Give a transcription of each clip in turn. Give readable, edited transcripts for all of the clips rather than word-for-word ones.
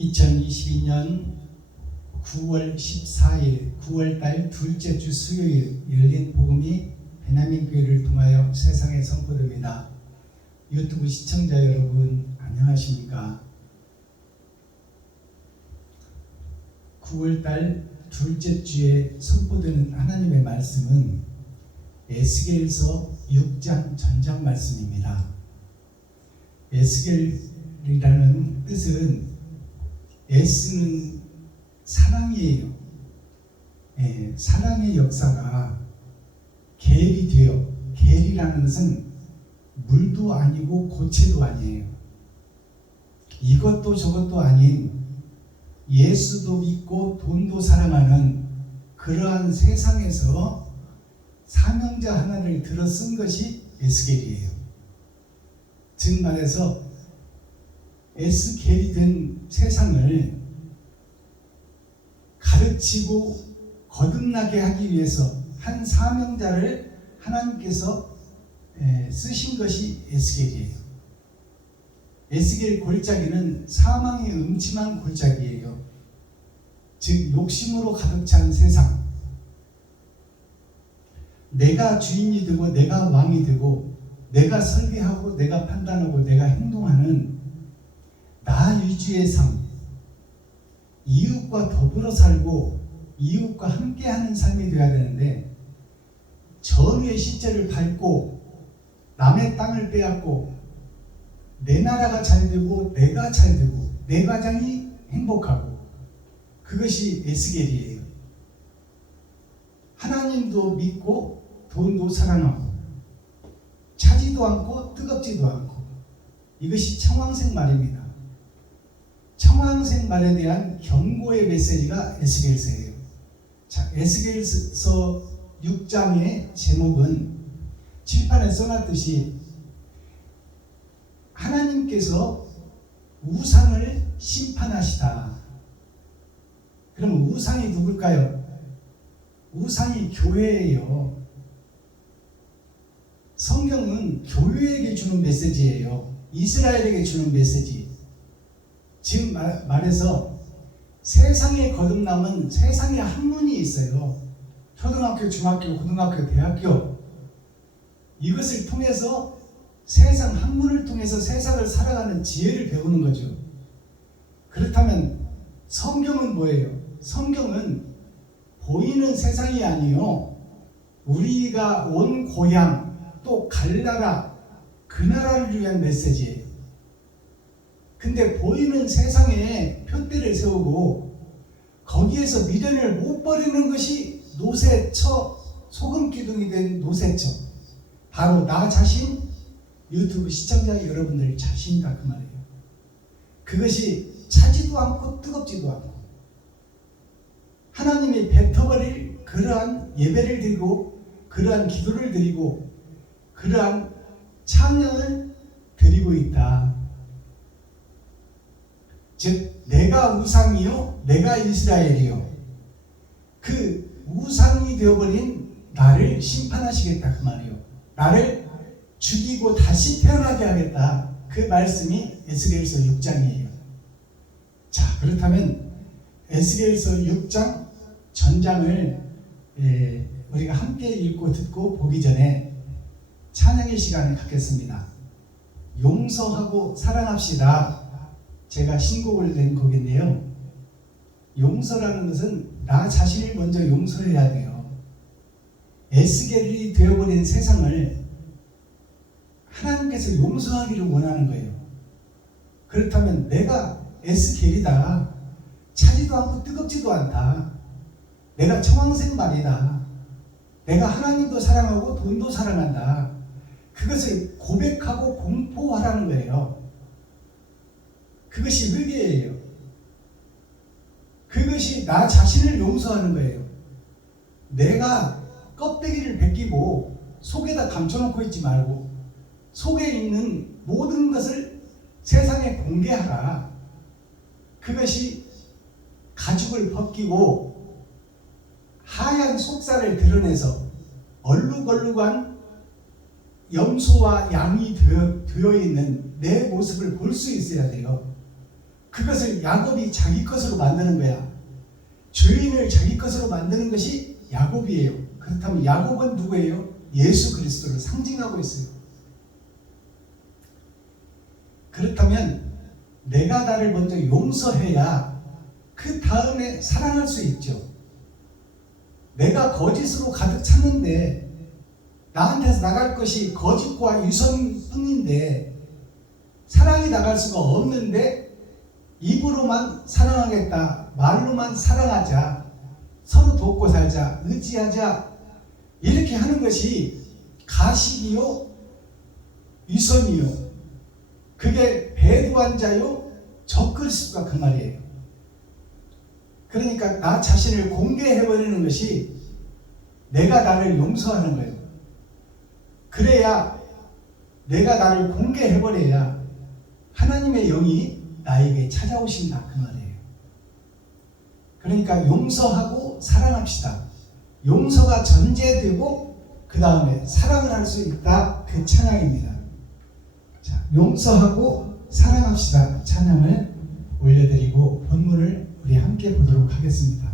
2022년 9월 14일 9월달 둘째 주 수요일 열린 복음이 베냐민 교회를 통하여 세상에 선포됩니다. 유튜브 시청자 여러분 안녕하십니까? 9월달 둘째 주에 선포되는 하나님의 말씀은 에스겔서 6장 전장 말씀입니다. 에스겔이라는 뜻은 에스는 사랑이에요. 사랑의 역사가 계리 되어, 계리라는 것은 물도 아니고 고체도 아니에요. 이것도 저것도 아닌 예수도 믿고 돈도 사랑하는 그러한 세상에서 사명자 하나를 들어 쓴 것이 에스겔이에요. 즉 말해서 에스겔이 된 세상을 가르치고 거듭나게 하기 위해서 한 사명자를 하나님께서 쓰신 것이 에스겔이에요. 에스겔 골짜기는 사망의 음침한 골짜기예요. 즉 욕심으로 가득 찬 세상, 내가 주인이 되고 내가 왕이 되고 내가 설계하고 내가 판단하고 내가 행동하는 나 위주의 삶, 이웃과 더불어 살고 이웃과 함께하는 삶이 되어야 되는데 정의의 시체를 밟고 남의 땅을 빼앗고 내 나라가 잘 되고 내가 잘 되고 내 가정이 행복하고, 그것이 에스겔이에요. 하나님도 믿고 돈도 사랑하고 차지도 않고 뜨겁지도 않고, 이것이 청황색 말입니다. 청황색 말에 대한 경고의 메시지가 에스겔서예요. 자, 에스겔서 6장의 제목은 칠판에 써놨듯이 하나님께서 우상을 심판하시다. 그럼 우상이 누굴까요? 우상이 교회예요. 성경은 교회에게 주는 메시지예요. 이스라엘에게 주는 메시지. 지금 말해서 세상에 거듭남은 세상에 학문이 있어요. 초등학교, 중학교, 고등학교, 대학교. 이것을 통해서 세상 학문을 통해서 세상을 살아가는 지혜를 배우는 거죠. 그렇다면 성경은 뭐예요? 성경은 보이는 세상이 아니요, 우리가 온 고향 또 갈 나라, 그 나라를 위한 메시지예요. 근데 보이는 세상에 표대를 세우고 거기에서 미련을 못 버리는 것이 노새처, 소금 기둥이 된 노새처, 바로 나 자신, 유튜브 시청자 여러분들 자신이다, 그 말이에요. 그것이 차지도 않고 뜨겁지도 않고 하나님이 뱉어버릴 그러한 예배를 드리고 그러한 기도를 드리고 그러한 찬양을 드리고 있다. 즉 내가 우상이요 내가 이스라엘이요, 그 우상이 되어버린 나를 심판하시겠다, 그 말이요. 나를 죽이고 다시 태어나게 하겠다, 그 말씀이 에스겔서 6장이에요. 자, 그렇다면 에스겔서 6장 전장을 우리가 함께 읽고 듣고 보기 전에 찬양의 시간을 갖겠습니다. 용서하고 사랑합시다. 제가 신곡을 낸 곡인데요. 용서라는 것은 나 자신을 먼저 용서해야 돼요. 에스겔이 되어버린 세상을 하나님께서 용서하기를 원하는 거예요. 그렇다면 내가 에스겔이다. 차지도 않고 뜨겁지도 않다. 내가 청황색 말이다. 내가 하나님도 사랑하고 돈도 사랑한다. 그것을 고백하고 공포하라는 거예요. 그것이 회개예요. 그것이 나 자신을 용서하는 거예요. 내가 껍데기를 벗기고 속에다 감춰놓고 있지 말고 속에 있는 모든 것을 세상에 공개하라. 그것이 가죽을 벗기고 하얀 속살을 드러내서 얼룩얼룩한 염소와 양이 되어 있는 내 모습을 볼 수 있어야 돼요. 그것을 야곱이 자기 것으로 만드는 거야. 죄인을 자기 것으로 만드는 것이 야곱이에요. 그렇다면 야곱은 누구예요? 예수 그리스도를 상징하고 있어요. 그렇다면 내가 나를 먼저 용서해야 그 다음에 사랑할 수 있죠. 내가 거짓으로 가득 찼는데 나한테서 나갈 것이 거짓과 유선뿐인데 사랑이 나갈 수가 없는데 입으로만 사랑하겠다, 말로만 사랑하자, 서로 돕고 살자, 의지하자 이렇게 하는 것이 가식이요 유선이요 그게 배도한 자요 적그리스도가 그 말이에요. 그러니까 나 자신을 공개해버리는 것이 내가 나를 용서하는 거예요. 그래야 내가 나를 공개해버려야 하나님의 영이 나에게 찾아오신다 그 말이에요. 그러니까 용서하고 사랑합시다. 용서가 전제되고 그 다음에 사랑을 할 수 있다 그 찬양입니다. 자, 용서하고 사랑합시다 찬양을 올려드리고 본문을 우리 함께 보도록 하겠습니다.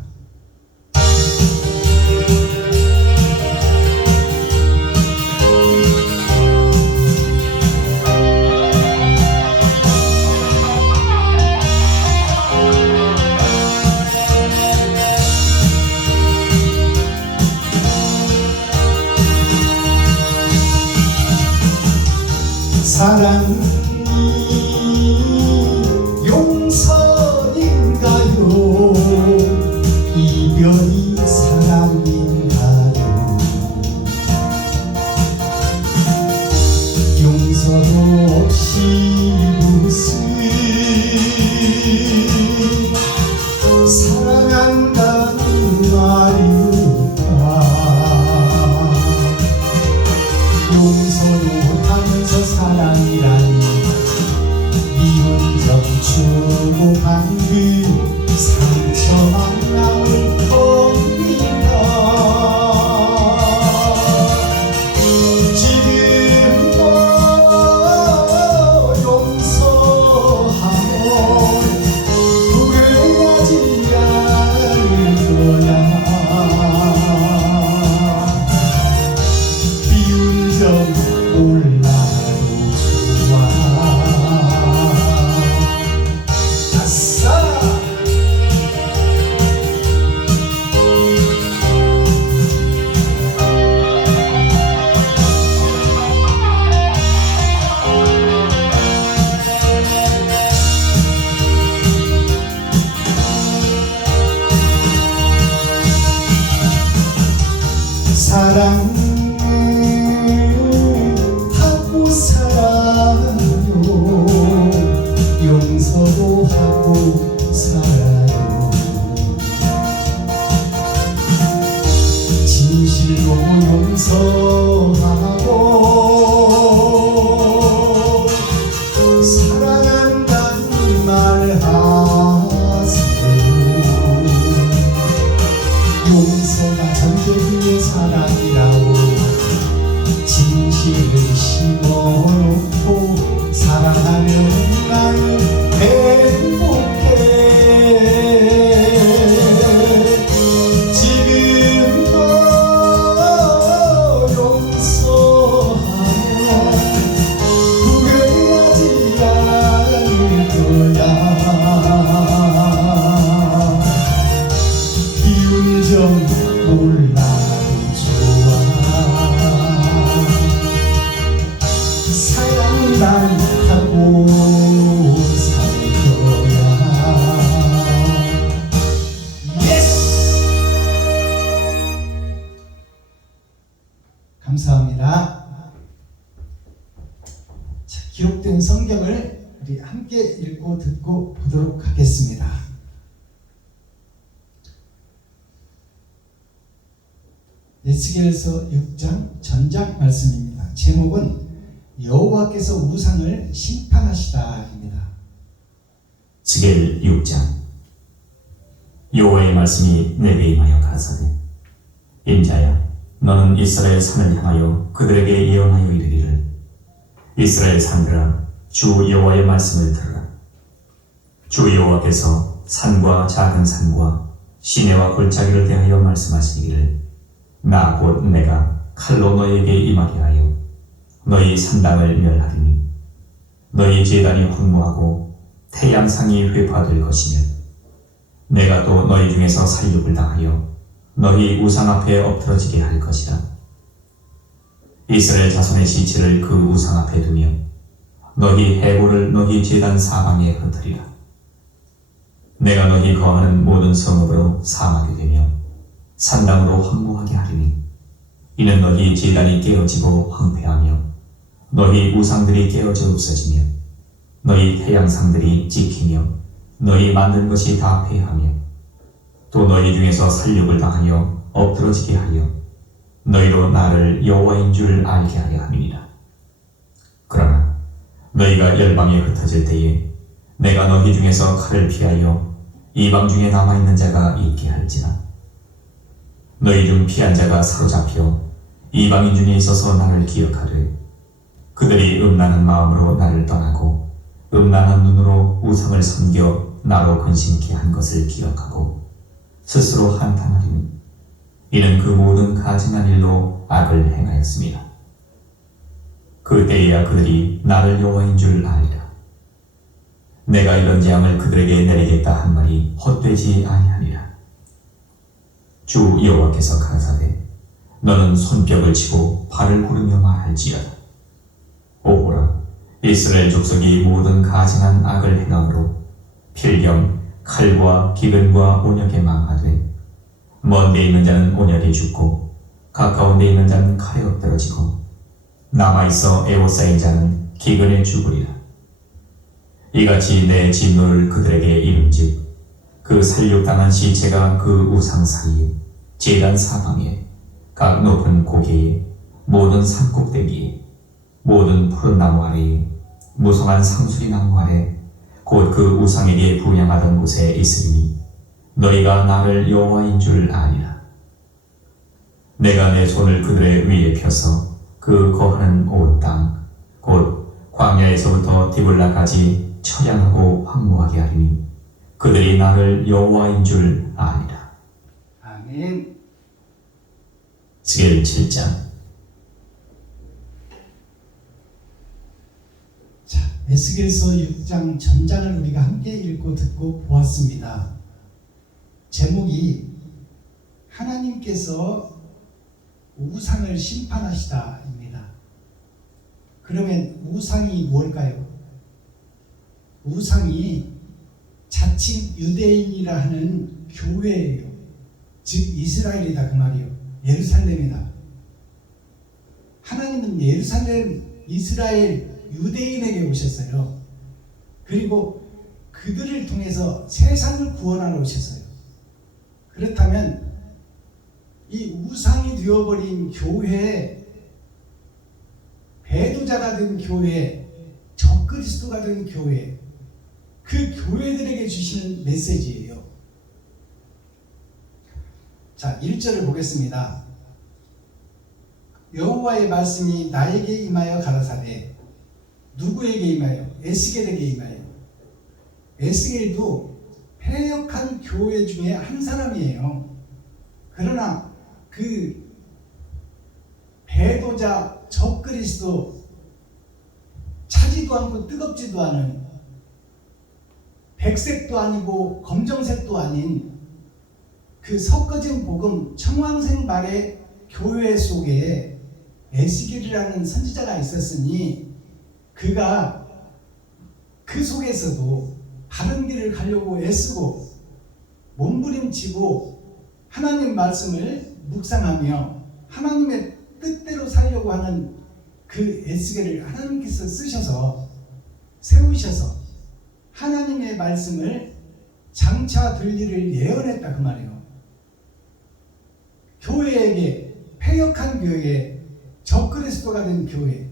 사랑이 용서인가요? 이별이 사랑인가요? 용서도 없이 무슨 사랑한다는 말일까? 용서도 못하면서 사랑이라니 미운 점 주고받는 상처만 남을 겁니다. 지금도 용서하면 후회하지 않을 거야. 미운 점 몰라도 좋아. 아싸! 사랑을 하고 살아요. 용서도 하고 살아요. 진실로 용서하고 사랑한다는 말 하세요. 용서가 전제위의 사랑이라고 진실을 심어놓고 사랑하면 나는 행복해. 지금도 용서하면 후회하지 않을 거야. 미운 점 몰라도 좋아. 사랑만 하고 살 거야. 예스! 감사합니다. 자, 기록된 성경을 우리 함께 읽고 듣고 보도록 하겠습니다. 에스겔서 6장 전장 말씀입니다. 제목은 여호와께서 우상을 심판하시다입니다. 에스겔 6장. 여호와의 말씀이 내게 임하여 가라사대 인자야 너는 이스라엘 산을 향하여 그들에게 예언하여 이르기를 이스라엘 산들아 주 여호와의 말씀을 들으라. 주 여호와께서 산과 작은 산과 시내와 골짜기를 대하여 말씀하시기를 나 곧 내가 칼로 너희에게 임하게 하여 너희 산당을 멸하리니 너희 제단이 황무하고 태양상이 회파될 것이며 내가 또 너희 중에서 살육을 당하여 너희 우상 앞에 엎드러지게 할 것이라. 이스라엘 자손의 시체를 그 우상 앞에 두며 너희 해골을 너희 제단 사방에 흩으리라. 내가 너희 거하는 모든 성읍으로 사막이 되며 산당으로 황무하게 하리니 이는 너희 제단이 깨어지고 황폐하며 너희 우상들이 깨어져 없어지며 너희 태양상들이 지키며 너희 만든 것이 다 폐하며 또 너희 중에서 살육을 당하여 엎드러지게 하여 너희로 나를 여호와인 줄 알게 하려 함이니라. 그러나 너희가 열방에 흩어질 때에 내가 너희 중에서 칼을 피하여 이방 중에 남아있는 자가 있게 할지라. 너희 중 피한 자가 사로잡혀 이방인 중에 있어서 나를 기억하되 그들이 음란한 마음으로 나를 떠나고 음란한 눈으로 우상을 섬겨 나로 근심케 한 것을 기억하고 스스로 한탄하리니 이는 그 모든 가증한 일로 악을 행하였습니다. 그때에야 그들이 나를 여호와인 줄 알리라. 내가 이런 재앙을 그들에게 내리겠다 한 말이 헛되지 아니하니라. 주 여호와께서 가라사대 너는 손뼉을 치고 발을 구르며 말할지어다. 오호라 이스라엘 족속이 모든 가증한 악을 행함으로 필경 칼과 기근과 온역에 망하되 먼 데 있는 자는 온역에 죽고 가까운 데 있는 자는 칼에 엎드러지고 남아있어 애워싸인 자는 기근에 죽으리라. 이같이 내 진노를 그들에게 이른즉 그 살육당한 시체가 그 우상 사이에 제단 사방에 각 높은 고개에 모든 산꼭대기에 모든 푸른 나무 아래에 무성한 상수리 나무 아래 곧 그 우상에게 분향하던 곳에 있으리니 너희가 나를 여호와인 줄 아니라. 내가 내 손을 그들의 위에 펴서 그 거하는 온 땅 곧 광야에서부터 디블라까지 처량하고 황무하게 하리니 그들이 나를 여호와인 줄 아니라. 아멘. 스겔 7장. 자, 에스겔서 6장 전장을 우리가 함께 읽고 듣고 보았습니다. 제목이 하나님께서 우상을 심판하시다입니다. 그러면 우상이 뭘까요? 우상이 자칭 유대인이라 하는 교회예요. 즉 이스라엘이다 그 말이요. 예루살렘이다. 하나님은 예루살렘 이스라엘 유대인에게 오셨어요. 그리고 그들을 통해서 세상을 구원하러 오셨어요. 그렇다면 이 우상이 되어버린 교회, 배도자가 된 교회, 적그리스도가 된 교회, 그 교회들에게 주시는 메시지예요. 자, 1절을 보겠습니다. 여호와의 말씀이 나에게 임하여 가라사대. 누구에게 임하여? 에스겔에게 임하여. 에스겔도 패역한 교회 중에 한 사람이에요. 그러나 그 배도자 적그리스도, 차지도 않고 뜨겁지도 않은, 백색도 아니고 검정색도 아닌 그 섞어진 복음 청황생 말의 교회 속에 에스겔이라는 선지자가 있었으니 그가 그 속에서도 바른 길을 가려고 애쓰고 몸부림치고 하나님 말씀을 묵상하며 하나님의 뜻대로 살려고 하는 그 에스겔을 하나님께서 쓰셔서 세우셔서 하나님의 말씀을 장차 될 일을 예언했다 그 말이에요. 교회에게, 패역한 교회에, 적그리스도가 된 교회,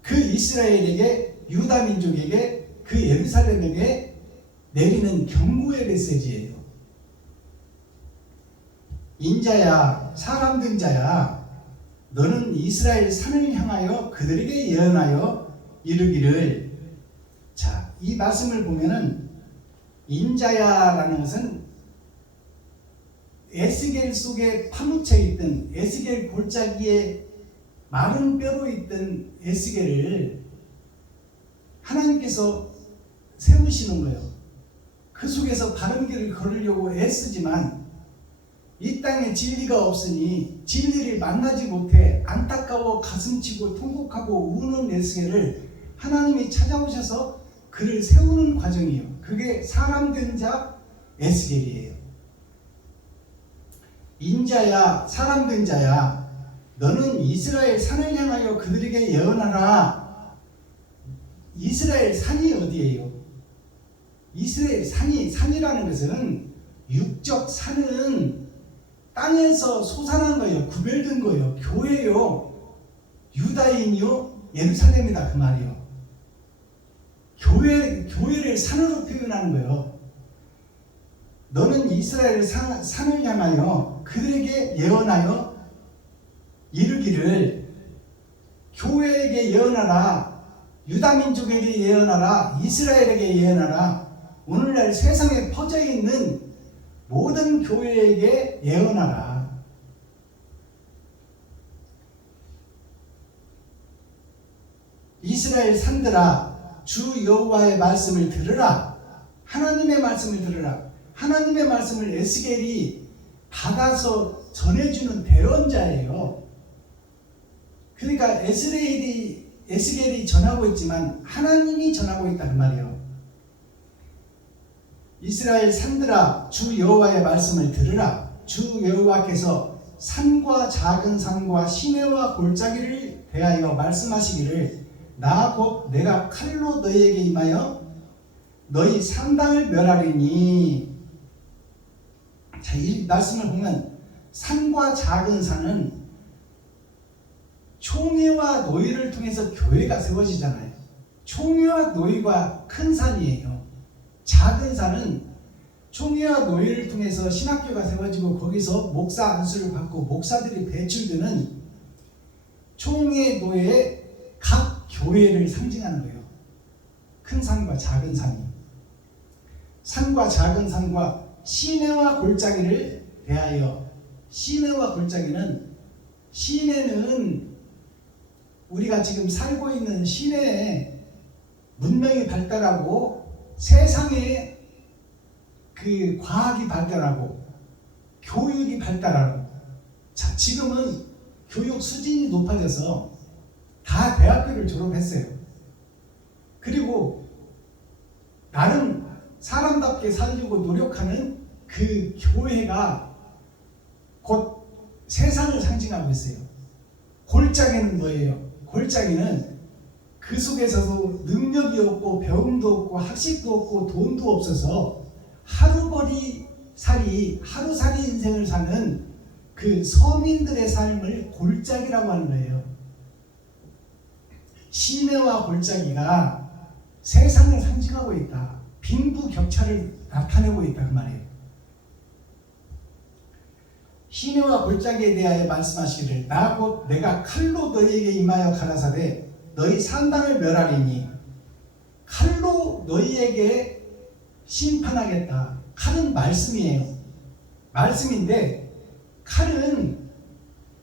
그 이스라엘에게, 유다 민족에게, 그 예루살렘에게 내리는 경고의 메시지예요. 인자야, 사람 된 자야, 너는 이스라엘 산을 향하여 그들에게 예언하여 이르기를. 자, 이 말씀을 보면은 인자야라는 것은 에스겔 속에 파묻혀 있던 에스겔 골짜기에 마른 뼈로 있던 에스겔을 하나님께서 세우시는 거예요. 그 속에서 바른 길을 걸으려고 애쓰지만 이 땅에 진리가 없으니 진리를 만나지 못해 안타까워 가슴치고 통곡하고 우는 에스겔을 하나님이 찾아오셔서 그를 세우는 과정이에요. 그게 사람 된 자 에스겔이에요. 인자야, 사람 된 자야, 너는 이스라엘 산을 향하여 그들에게 예언하라. 이스라엘 산이 어디예요? 이스라엘 산이라는 것은 육적 산은 땅에서 솟아난 거예요. 구별된 거예요. 교회요. 유다인이요. 예루살렘이다 그 말이에요. 교회를 산으로 표현하는 거예요. 너는 이스라엘 산을 향하여 그들에게 예언하여 이르기를, 교회에게 예언하라, 유다민족에게 예언하라, 이스라엘에게 예언하라. 오늘날 세상에 퍼져 있는 모든 교회에게 예언하라. 이스라엘 산들아, 주 여호와의 말씀을 들으라. 하나님의 말씀을 들으라. 하나님의 말씀을 에스겔이 받아서 전해주는 대언자예요. 그러니까 에스겔이 전하고 있지만 하나님이 전하고 있다 그 말이에요. 이스라엘 산들아, 주 여호와의 말씀을 들으라. 주 여호와께서 산과 작은 산과 시내와 골짜기를 대하여 말씀하시기를, 나 곧 내가 칼로 너희에게 임하여 너희 산당을 멸하리니. 자, 이 말씀을 보면 산과 작은 산은 총회와 노예를 통해서 교회가 세워지잖아요. 총회와 노예가 큰 산이에요. 작은 산은 총회와 노예를 통해서 신학교가 세워지고 거기서 목사 안수를 받고 목사들이 배출되는 총회 노예의 각 교회를 상징하는 거예요. 큰 산과 작은 산이. 산과 작은 산과 시내와 골짜기를 대하여. 시내와 골짜기는, 시내는 우리가 지금 살고 있는 시내에 문명이 발달하고 세상에 그 과학이 발달하고 교육이 발달하고, 자, 지금은 교육 수준이 높아져서 다 대학교를 졸업했어요. 그리고 나름 사람답게 살려고 노력하는 그 교회가 곧 세상을 상징하고 있어요. 골짜기는 뭐예요? 골짜기는 그 속에서도 능력이 없고 배움도 없고 학식도 없고 돈도 없어서 하루살이 인생을 사는 그 서민들의 삶을 골짜기라고 하는 거예요. 시내와 골짜기가 세상을 상징하고 있다. 빈부격차를 나타내고 있다 그 말이에요. 시내와 골짜기에 대하여 말씀하시기를, 나 곧 내가 칼로 너희에게 임하여 가라사대 너희 산당을 멸하리니. 칼로 너희에게 심판하겠다. 칼은 말씀이에요. 말씀인데 칼은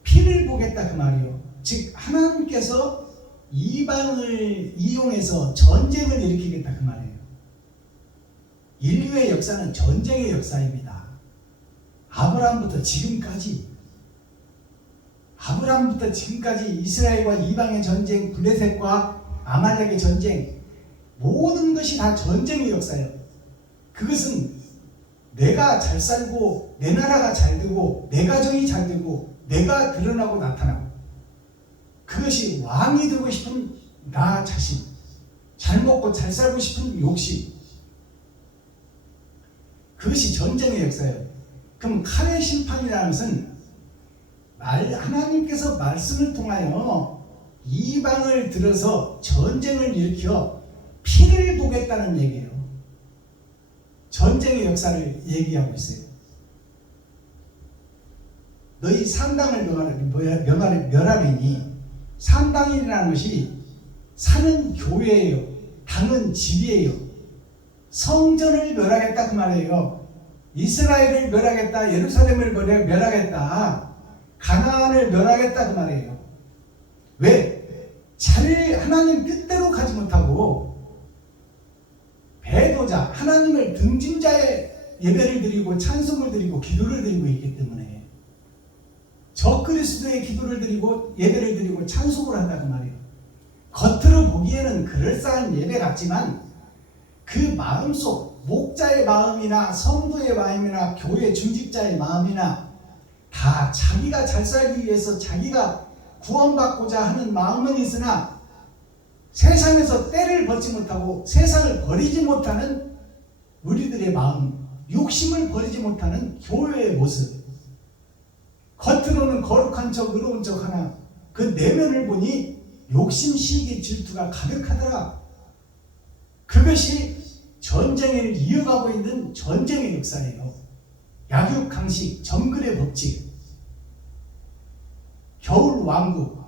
피를 보겠다 그 말이에요. 즉 하나님께서 이방을 이용해서 전쟁을 일으키겠다 그 말이에요. 인류의 역사는 전쟁의 역사입니다. 아브라함부터 지금까지 이스라엘과 이방의 전쟁, 블레셋과 아말렉의 전쟁, 모든 것이 다 전쟁의 역사예요. 그것은 내가 잘 살고 내 나라가 잘 되고 내 가정이 잘 되고 내가 드러나고 나타나고, 그것이 왕이 되고 싶은 나 자신, 잘 먹고 잘 살고 싶은 욕심, 그것이 전쟁의 역사예요. 그럼 칼의 심판이라는 것은 하나님께서 말씀을 통하여 이방을 들어서 전쟁을 일으켜 피를 보겠다는 얘기예요. 전쟁의 역사를 얘기하고 있어요. 너희 산당을 멸하리니. 산당이라는 것이 산은 교회예요. 당은 집이에요. 성전을 멸하겠다 그 말이에요. 이스라엘을 멸하겠다, 예루살렘을 멸하겠다, 가나안을 멸하겠다 그 말이에요. 왜? 하나님 뜻대로 가지 못하고 배도자, 하나님을 등진 자의 예배를 드리고 찬송을 드리고 기도를 드리고 있기 때문에 적그리스도의 기도를 드리고 예배를 드리고 찬송을 한다 그 말이에요. 겉으로 보기에는 그럴싸한 예배 같지만 그 마음속 목자의 마음이나 성도의 마음이나 교회 중직자의 마음이나 다 자기가 잘 살기 위해서 자기가 구원받고자 하는 마음은 있으나 세상에서 때를 벗지 못하고 세상을 버리지 못하는 우리들의 마음, 욕심을 버리지 못하는 교회의 모습, 겉으로는 거룩한 척 의로운 척 하나 그 내면을 보니 욕심, 시기, 질투가 가득하더라. 그것이 전쟁을 이어가고 있는 전쟁의 역사예요. 약육, 강식, 정글의 법칙, 겨울 왕국,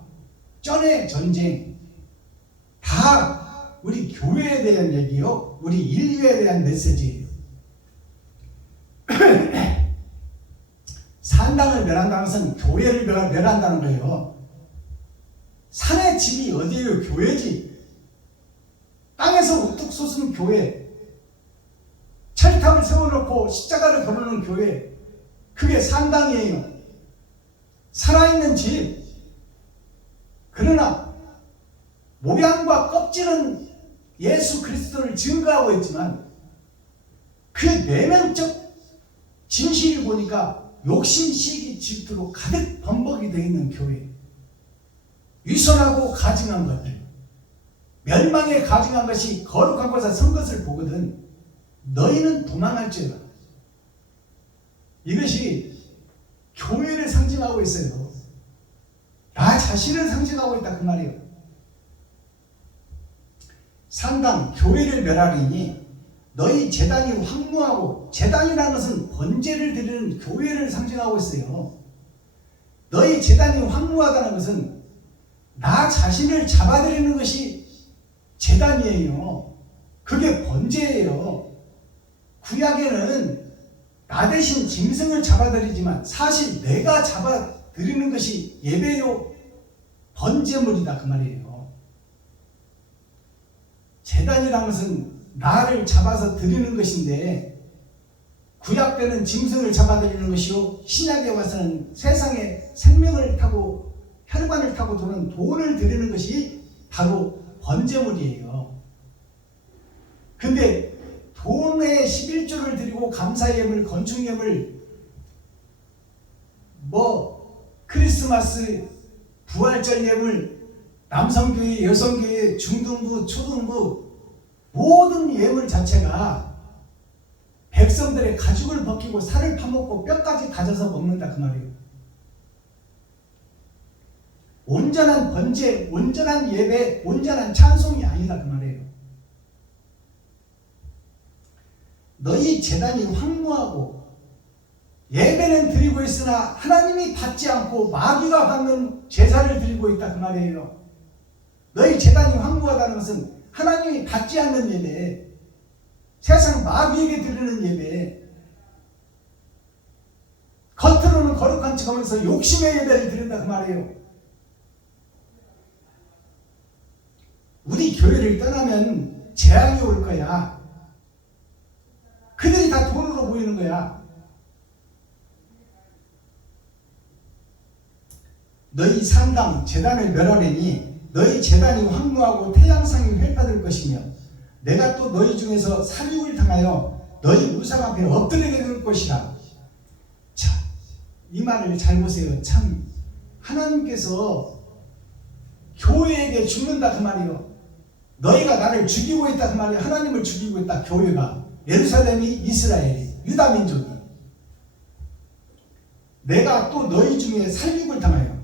쩐의 전쟁, 다 우리 교회에 대한 얘기요, 우리 인류에 대한 메시지예요. 산당을 멸한다는 것은 교회를 멸한다는 거예요. 산의 집이 어디예요? 교회지. 땅에서 우뚝 솟은 교회, 철탑을 세워놓고 십자가를 걸어놓은 교회, 그게 산당이에요. 살아있는 집. 그러나 모양과 껍질은 예수 그리스도를 증거하고 있지만 그 내면적 진실을 보니까 욕심, 시기, 질투로 가득 범벅이 되어 있는 교회, 위선하고 가증한 것들, 멸망에 가증한 것이 거룩한 곳에 선 것을 보거든 너희는 도망할지어다. 이것이 교회를 상징하고 있어요. 나 자신을 상징하고 있다 그 말이에요. 산당, 교회를 멸하리니 너희 제단이 황무하고, 제단이라는 것은 번제를 드리는 교회를 상징하고 있어요. 너희 제단이 황무하다는 것은 나 자신을 잡아들이는 것이 제단이에요. 그게 번제예요. 구약에는 나 대신 짐승을 잡아들이지만 사실 내가 잡아들이는 것이 예배요, 번제물이다 그 말이에요. 제단이라는 것은 나를 잡아서 드리는 것인데 구약 때는 짐승을 잡아들이는 것이요, 신약에 와서는 세상에 생명을 타고 혈관을 타고 도는 돈을 드리는 것이 바로 번제물이에요. 근데 돈에 11조를 드리고 감사예물, 건축예물, 크리스마스, 부활절 예물, 남성교회, 여성교회, 중등부, 초등부 모든 예물 자체가 백성들의 가죽을 벗기고 살을 파먹고 뼈까지 다져서 먹는다 그 말이에요. 온전한 번제, 온전한 예배, 온전한 찬송이 아니다 그 말이에요. 너희 제단이 황무하고 예배는 드리고 있으나 하나님이 받지 않고 마귀가 받는 제사를 드리고 있다 그 말이에요. 너희 제단이 황무하다는 것은 하나님이 받지 않는 예배, 세상 마귀에게 드리는 예배, 겉으로는 거룩한 척하면서 욕심의 예배를 드린다 그 말이에요. 우리 교회를 떠나면 재앙이 올 거야. 그들이 다 돈으로 보이는 거야. 너희 산당 제단을 멸하리니 너희 제단이 황무하고 태양상이 회파될 것이며 내가 또 너희 중에서 살육을 당하여 너희 우상 앞에 엎드리게 될 것이라. 자, 이 말을 잘 보세요. 참 하나님께서 교회에게 죽는다 그 말이에요. 너희가 나를 죽이고 있다 그 말이에요. 하나님을 죽이고 있다. 교회가, 예루살렘이, 이스라엘이, 유다민족이. 내가 또 너희 중에 살육을 당하여,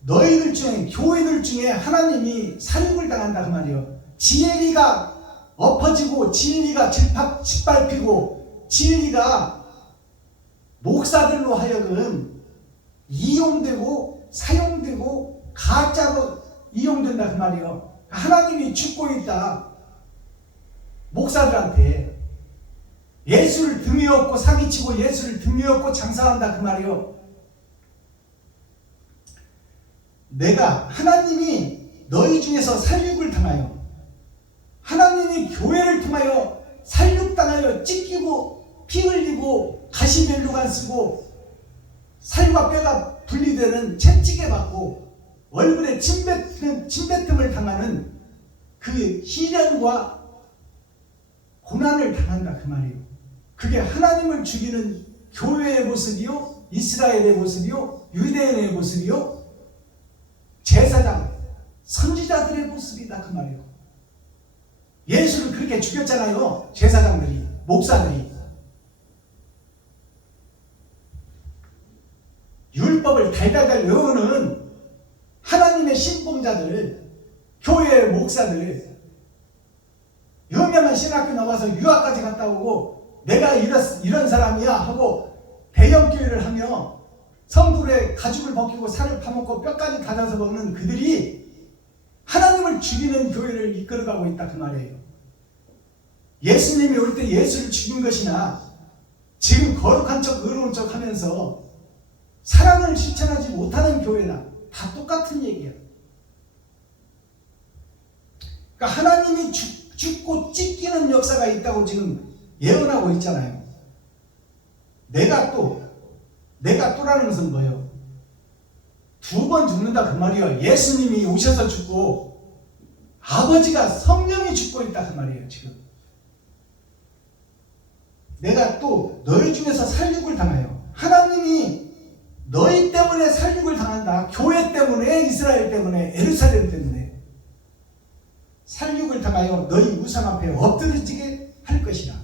너희들 중에, 교회들 중에 하나님이 살육을 당한다 그 말이에요. 진리가 엎어지고 진리가 짓밟히고 진리가 목사들로 하여금 이용되고 사용되고 가짜로 이용된다 그 말이에요. 하나님이 죽고 있다. 목사들한테 예수를 등에 업고 사기치고 예수를 등에 업고 장사한다 그 말이요. 내가 하나님이 너희 중에서 살육을 당하여, 하나님이 교회를 통하여 살육당하여 찢기고 피 흘리고 가시면류관 쓰고 살과 뼈가 분리되는 채찍에 맞고 얼굴에 침뱉음을 당하는 그 희련과 고난을 당한다 그 말이에요. 그게 하나님을 죽이는 교회의 모습이요, 이스라엘의 모습이요, 유대인의 모습이요, 제사장, 선지자들의 모습이다 그 말이에요. 예수를 그렇게 죽였잖아요. 제사장들이, 목사들이. 율법을 달달달 외우는 하나님의 신봉자들, 교회의 목사들, 유명한 신학교 나와서 유학까지 갔다 오고 내가 이런 사람이야 하고 대형교회를 하며 성도의 가죽을 벗기고 살을 파먹고 뼈까지 닫아서 먹는 그들이 하나님을 죽이는 교회를 이끌어가고 있다 그 말이에요. 예수님이 올 때 예수를 죽인 것이나 지금 거룩한 척 의로운 척 하면서 사랑을 실천하지 못하는 교회나 다 똑같은 얘기야. 그러니까 하나님이 죽고 찢기는 역사가 있다고 지금 예언하고 있잖아요. 내가 또라는 것은 뭐예요? 2번 죽는다 그 말이에요. 예수님이 오셔서 죽고 아버지가 성령이 죽고 있다 그 말이에요. 지금 내가 또 너희 중에서 살육을 당하여, 하나님이 너희 때문에 살육을 당한다. 교회 때문에, 이스라엘 때문에, 예루살렘 때문에 살육을 당하여 너희 우상 앞에 엎드러지게 할 것이라.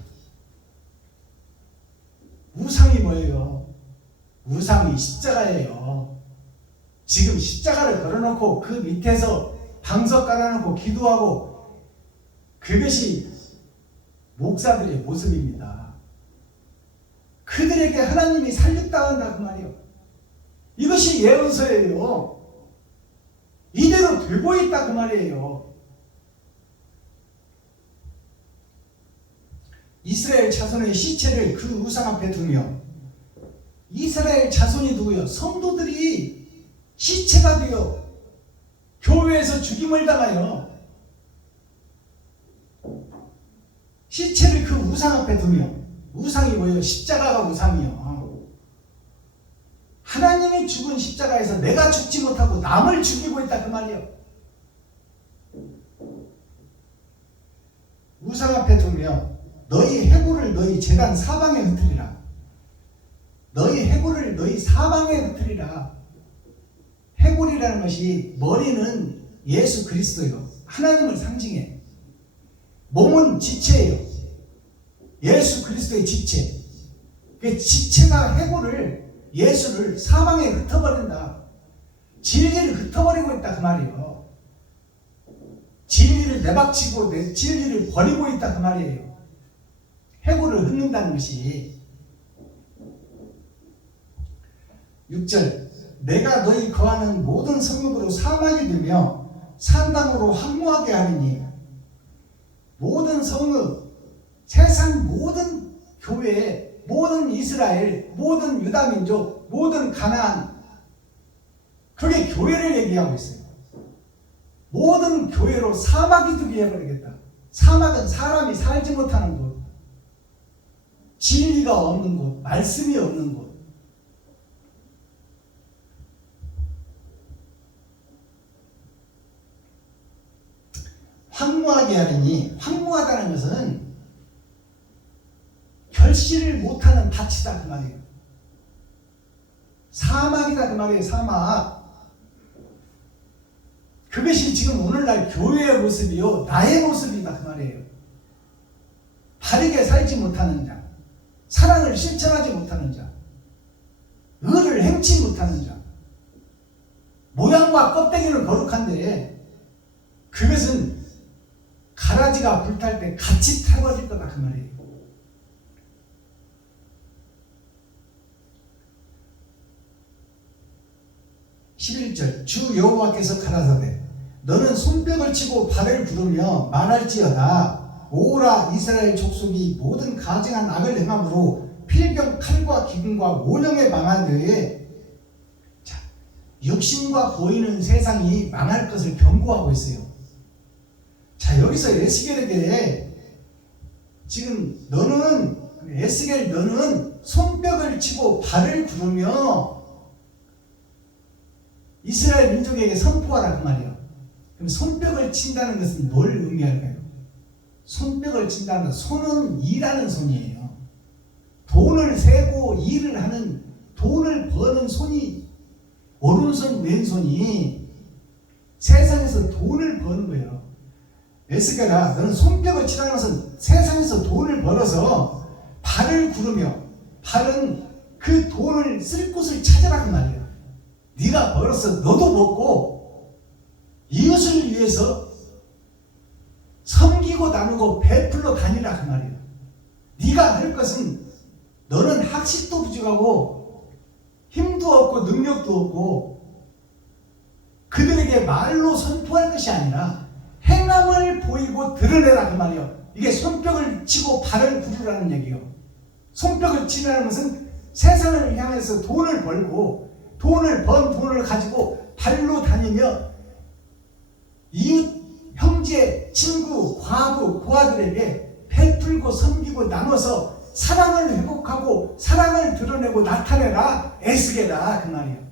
우상이 뭐예요? 우상이 십자가예요. 지금 십자가를 걸어놓고 그 밑에서 방석 깔아놓고 기도하고, 그것이 목사들의 모습입니다. 그들에게 하나님이 살육당한다 그 말이에요. 이것이 예언서예요. 이대로 되고 있다 그 말이에요. 이스라엘 자손의 시체를 그 우상 앞에 두며, 이스라엘 자손이 누구요? 성도들이 시체가 되어 교회에서 죽임을 당하여 시체를 그 우상 앞에 두며, 우상이 뭐예요? 십자가가 우상이요. 하나님이 죽은 십자가에서 내가 죽지 못하고 남을 죽이고 있다 그 말이에요. 우상 앞에 두며 너희 해골을 너희 제단 사방에 흩으리라. 너희 해골을 너희 사방에 흩으리라. 해골이라는 것이 머리는 예수 그리스도예요. 하나님을 상징해. 몸은 지체예요. 예수 그리스도의 지체. 그 지체가 해골을, 예수를 사방에 흩어버린다. 진리를 흩어버리고 있다 그 말이에요. 진리를 내박치고 진리를 버리고 있다 그 말이에요. 해골을 흩는다는 것이. 6절 내가 너희 거하는 모든 성읍으로 사막이 되며 산당으로 황무하게 하리니, 모든 성읍, 세상 모든 교회, 모든 이스라엘, 모든 유다민족, 모든 가나안, 그게 교회를 얘기하고 있어요. 모든 교회로 사막이 되게 해버리겠다. 사막은 사람이 살지 못하는 곳, 진리가 없는 곳, 말씀이 없는 곳. 황무하게 하리니, 황무하다는 것은 결실을 못하는 밭이다 그 말이에요. 사막이다 그 말이에요. 사막. 그것이 지금 오늘날 교회의 모습이요, 나의 모습이다 그 말이에요. 바르게 살지 못하는 자, 사랑을 실천하지 못하는 자, 의를 행치 못하는 자, 모양과 껍데기는 거룩한데 그것은 가라지가 불탈 때 같이 타버릴 거다 그 말이에요. 주 여호와께서 가라사대 너는 손뼉을 치고 발을 부르며 말할지어다. 오라 이스라엘 족속이 모든 가증한 악을 행함으로 필경 칼과 기근과 오령에 망하되, 자, 육신과 보이는 세상이 망할 것을 경고하고 있어요. 자, 여기서 에스겔에게 지금 에스겔 너는 손뼉을 치고 발을 구르며 이스라엘 민족에게 선포하라 그 말이에요. 그럼 손뼉을 친다는 것은 뭘 의미할까요? 손뼉을 친다는 것은 손은 일하는 손이에요. 돈을 세고 일을 하는, 돈을 버는 손이, 오른손 왼손이 세상에서 돈을 버는 거예요. 에스겔아, 너는 손뼉을 치라는 것은 세상에서 돈을 벌어서 발을 구르며, 발은 그 돈을 쓸 곳을 찾아라 그 말이에요. 네가 벌어서 너도 먹고 이웃을 위해서 섬기고 나누고 베풀러 다니라 그 말이에요. 네가 할 것은, 너는 학식도 부족하고 힘도 없고 능력도 없고 그들에게 말로 선포할 것이 아니라 행함을 보이고 드러내라 그 말이에요. 이게 손뼉을 치고 발을 구르라는 얘기예요. 손뼉을 치라는 것은 세상을 향해서 돈을 벌고 돈을 번 돈을 가지고 발로 다니며 이웃, 형제, 친구, 과부, 고아들에게 베풀고 섬기고 나눠서 사랑을 회복하고 사랑을 드러내고 나타내라 에스겔아 그 말이에요.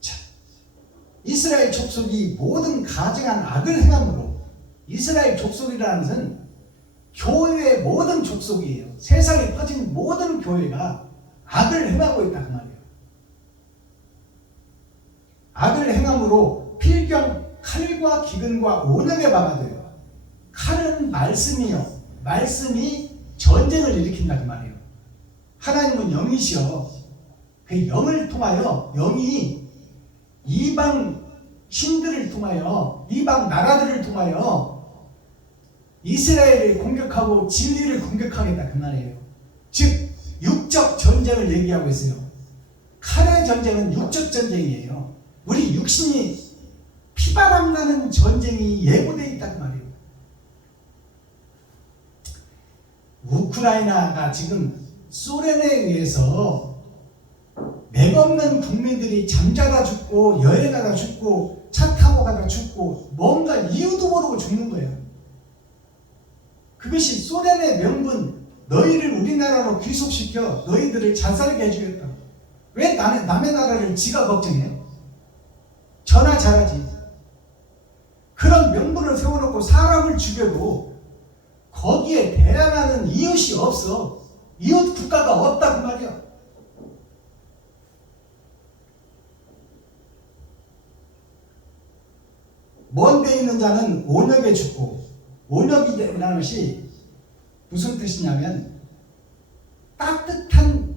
자, 이스라엘 족속이 모든 가증한 악을 행함으로, 이스라엘 족속이라는 것은 교회의 모든 족속이에요. 세상에 퍼진 모든 교회가 악을 행하고 있다 그 말이에요. 악을 행함으로 필경 칼과 기근과 오령에 망하되요. 칼은 말씀이요, 말씀이 전쟁을 일으킨다 그 말이에요. 하나님은 영이시여, 그 영을 통하여, 영이 이방 신들을 통하여, 이방 나라들을 통하여 이스라엘을 공격하고 진리를 공격하겠다 그 말이에요. 즉 육적 전쟁을 얘기하고 있어요. 칼의 전쟁은 육적 전쟁이에요. 우리 육신이 피바람 나는 전쟁이 예고되어 있다 그 말이에요. 우크라이나가 지금 소련에 의해서 맥없는 국민들이 잠자다 죽고 여행하다 죽고 차 타고 가다 죽고 뭔가 이유도 모르고 죽는 거예요. 그것이 소련의 명분, 너희를 우리나라로 귀속시켜 너희들을 잘 살게 해주겠다. 왜 남의 나라를 지가 걱정해? 전화 잘하지. 그런 명분을 세워놓고 사람을 죽여도 거기에 대항하는 이웃이 없어. 이웃 국가가 없다 그 말이야. 먼 데 있는 자는 온역에 죽고, 온역이라는 것이 무슨 뜻이냐면 따뜻한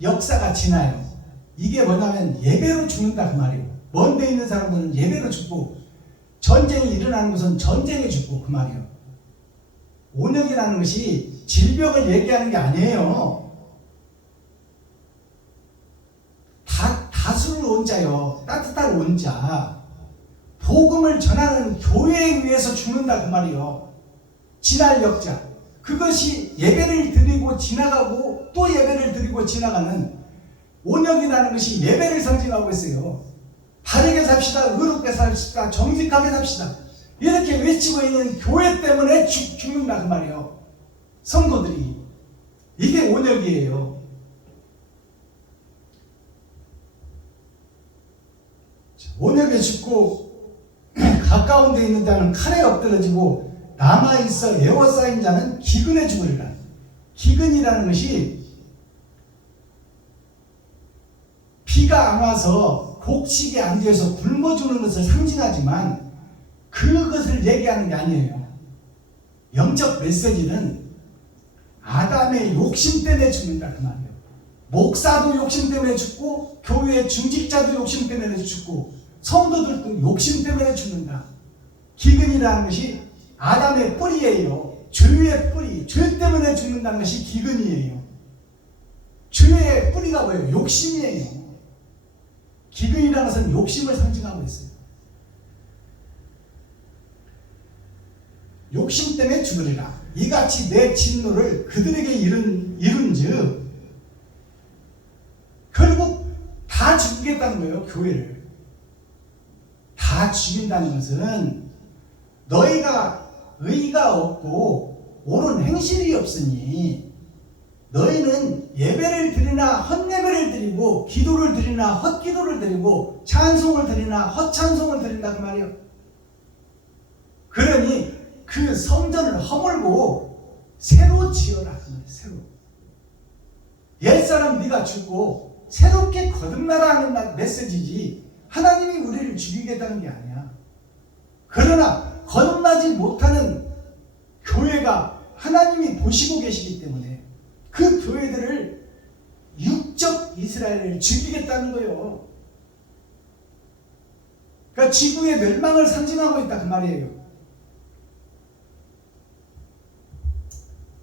역사가 지나요. 이게 뭐냐면 예배로 죽는다 그 말이에요. 먼 데 있는 사람들은 예배로 죽고, 전쟁이 일어나는 것은 전쟁에 죽고 그 말이에요. 온역이라는 것이 질병을 얘기하는 게 아니에요. 다수를 온자요, 따뜻한 온자, 복음을 전하는 교회에 의해서 죽는다 그 말이에요. 지날 역자, 그것이 예배를 드리고 지나가고 또 예배를 드리고 지나가는 온역이라는 것이 예배를 상징하고 있어요. 바르게 삽시다, 의롭게 삽시다, 정직하게 삽시다, 이렇게 외치고 있는 교회 때문에 죽는다 그 말이에요. 성도들이. 이게 온역이에요. 온역에 죽고 가까운 데 있는 자는 칼에 엎드러지고 남아있어 에워싸인 자는 기근에 죽으리라. 기근이라는 것이 비가 안 와서 곡식이 안 되어서 굶어 죽는 것을 상징하지만 그것을 얘기하는 게 아니에요. 영적 메시지는 아담의 욕심 때문에 죽는다 그 말이에요. 목사도 욕심 때문에 죽고, 교회의 중직자도 욕심 때문에 죽고, 성도들도 욕심 때문에 죽는다. 기근이라는 것이 아담의 뿌리예요. 죄의 뿌리, 죄 때문에 죽는다는 것이 기근이에요. 죄의 뿌리가 뭐예요? 욕심이에요. 기근이라는 것은 욕심을 상징하고 있어요. 욕심 때문에 죽으리라. 이같이 내 진노를 그들에게 이룬즉 결국 다 죽이겠다는 거예요. 교회를 다 죽인다는 것은 너희가 의가 없고 옳은 행실이 없으니 너희는 예배를 드리나 헛예배를 드리고 기도를 드리나 헛기도를 드리고 찬송을 드리나 헛찬송을 드린다 그 말이에요. 그러니 그 성전을 허물고 새로 지어라. 새로. 옛사람 네가 죽고 새롭게 거듭나라 하는 메시지지 하나님이 우리를 죽이겠다는 게 아니야. 그러나 거듭나지 못하는 교회가 하나님이 보시고 계시기 때문에 그 교회들을 육적 이스라엘을 죽이겠다는 거예요. 그러니까 지구의 멸망을 상징하고 있다 그 말이에요.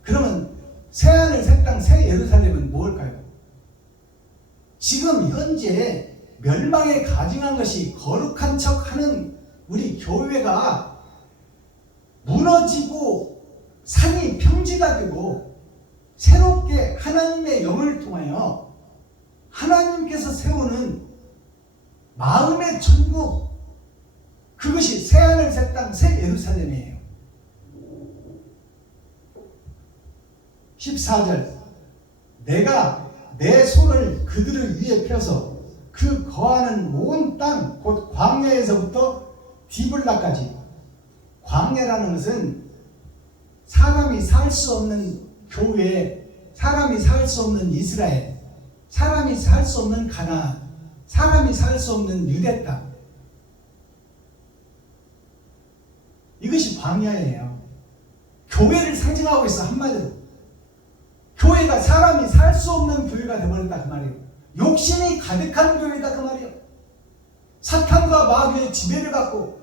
그러면 새하늘 새 땅 새 예루살렘은 뭘까요? 지금 현재 멸망에 가증한 것이 거룩한 척하는 우리 교회가 무너지고 산이 평지가 되고 새롭게 하나님의 영을 통하여 하나님께서 세우는 마음의 천국, 그것이 새하늘 새 땅 새 예루살렘이에요. 14절 내가 내 손을 그들을 위해 펴서 그 거하는 온 땅 곧 광야에서부터 디블라까지. 광야라는 것은 사람이 살 수 없는 교회, 사람이 살 수 없는 이스라엘, 사람이 살 수 없는 가나안, 사람이 살 수 없는 유대 땅, 이것이 광야예요. 교회를 상징하고 있어. 한마디로 교회가 사람이 살 수 없는 교회가 되어버렸다 그 말이에요. 욕심이 가득한 교회다 그 말이에요. 사탄과 마귀의 지배를 갖고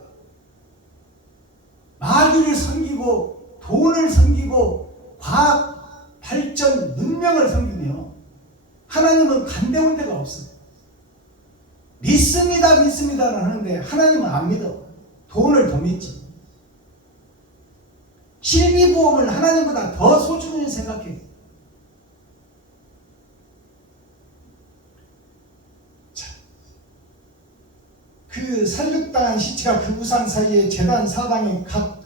마귀를 섬기고 돈을 섬기고 과학 발전 문명을 섬기며 하나님은 간대온 데가 없어. 믿습니다 하는데 하나님은 안 믿어. 돈을 더 믿지. 실비보험을 하나님보다 더 소중히 생각해. 그 살육당한 시체가 그 우상 사이에 제단 사방에 각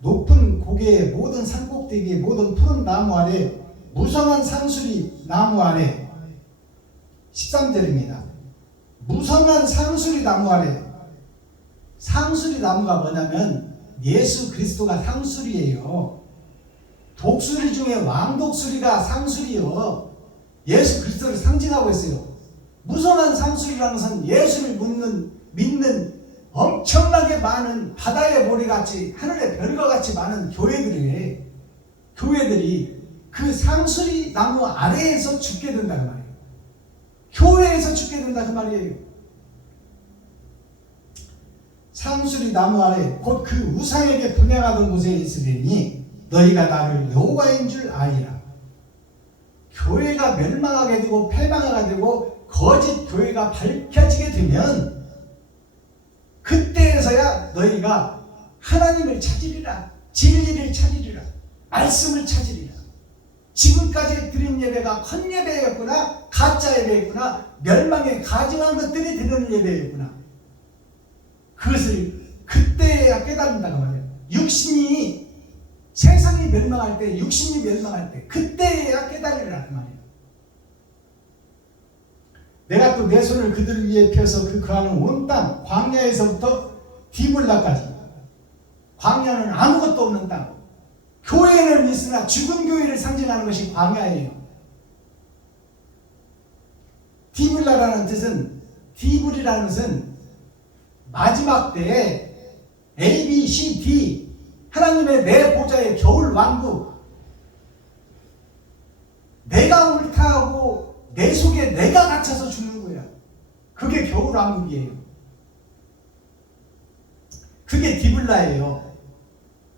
높은 고개의 모든 산꼭대기에 모든 푸른 나무 아래 무성한 상수리 나무 아래. 13절입니다. 무성한 상수리 나무 아래. 상수리 나무가 뭐냐면 예수 그리스도가 상수리예요. 독수리 중에 왕독수리가 상수리요. 예수 그리스도를 상징하고 있어요. 무성한 상수리라는 것은 예수를 믿는 엄청나게 많은 바다의 모래같이 하늘의 별과 같이 많은 교회들이 그 상수리 나무 아래에서 죽게 된다 그 말이에요. 교회에서 죽게 된다 그 말이에요. 상수리 나무 아래 곧 그 우상에게 분양하던 곳에 있으리니 너희가 나를 여호와인 줄 아리라. 교회가 멸망하게 되고 패망하게 되고 거짓 교회가 밝혀지게 되면 그때에서야 너희가 하나님을 찾으리라. 진리를 찾으리라. 말씀을 찾으리라. 지금까지 드린 예배가 헛예배였구나, 가짜 예배였구나, 멸망에 가증한 것들이 드리는 예배였구나. 그것을 그때야 깨달는다고 말이에요. 육신이 세상이 멸망할 때, 육신이 멸망할 때 그때야 깨달으라 그 말이에요. 내가 또 내 손을 그들을 위해 펴서 그 거하는 온 땅 광야에서부터 디블라까지. 광야는 아무것도 없는 땅. 교회는 있으나 죽은 교회를 상징하는 것이 광야예요. 디블라라는 뜻은, 디블이라는 것은 마지막 때에 A, B, C, D 하나님의 내 보좌의 겨울 왕국, 내가 옳다하고 내 속에 내가 갇혀서 죽는 거야. 그게 겨울 왕국이에요. 그게 디블라예요.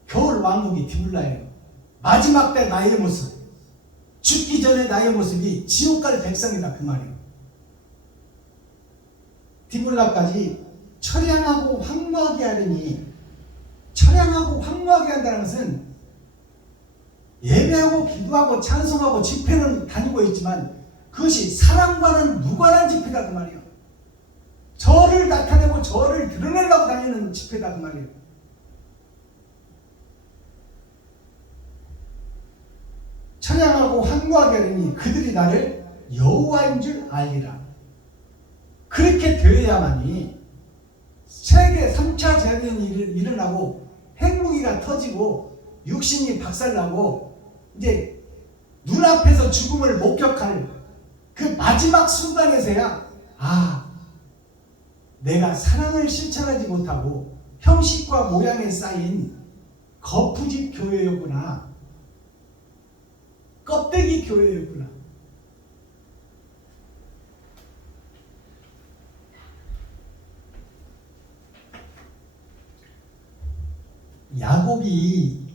겨울 왕국이 디블라예요. 마지막 때 나의 모습, 죽기 전에 나의 모습이 지옥 갈 백성이다 그 말이에요. 디블라까지 처량하고 황무하게 하리니 찬양하고 황무하게 한다는 것은 예배하고 기도하고 찬송하고 집회는 다니고 있지만 그것이 사람과는 무관한 집회다 그 말이에요. 저를 나타내고 저를 드러내려고 다니는 집회다 그 말이에요. 찬양하고 황무하게 하리니 그들이 나를 여호와인 줄 알리라. 그렇게 되어야만이 세계 3차 재난이 일어나고 핵무기가 터지고 육신이 박살나고 이제 눈앞에서 죽음을 목격할 그 마지막 순간에서야 내가 사랑을 실천하지 못하고 형식과 모양에 쌓인 거푸집 교회였구나, 껍데기 교회였구나. 야곱이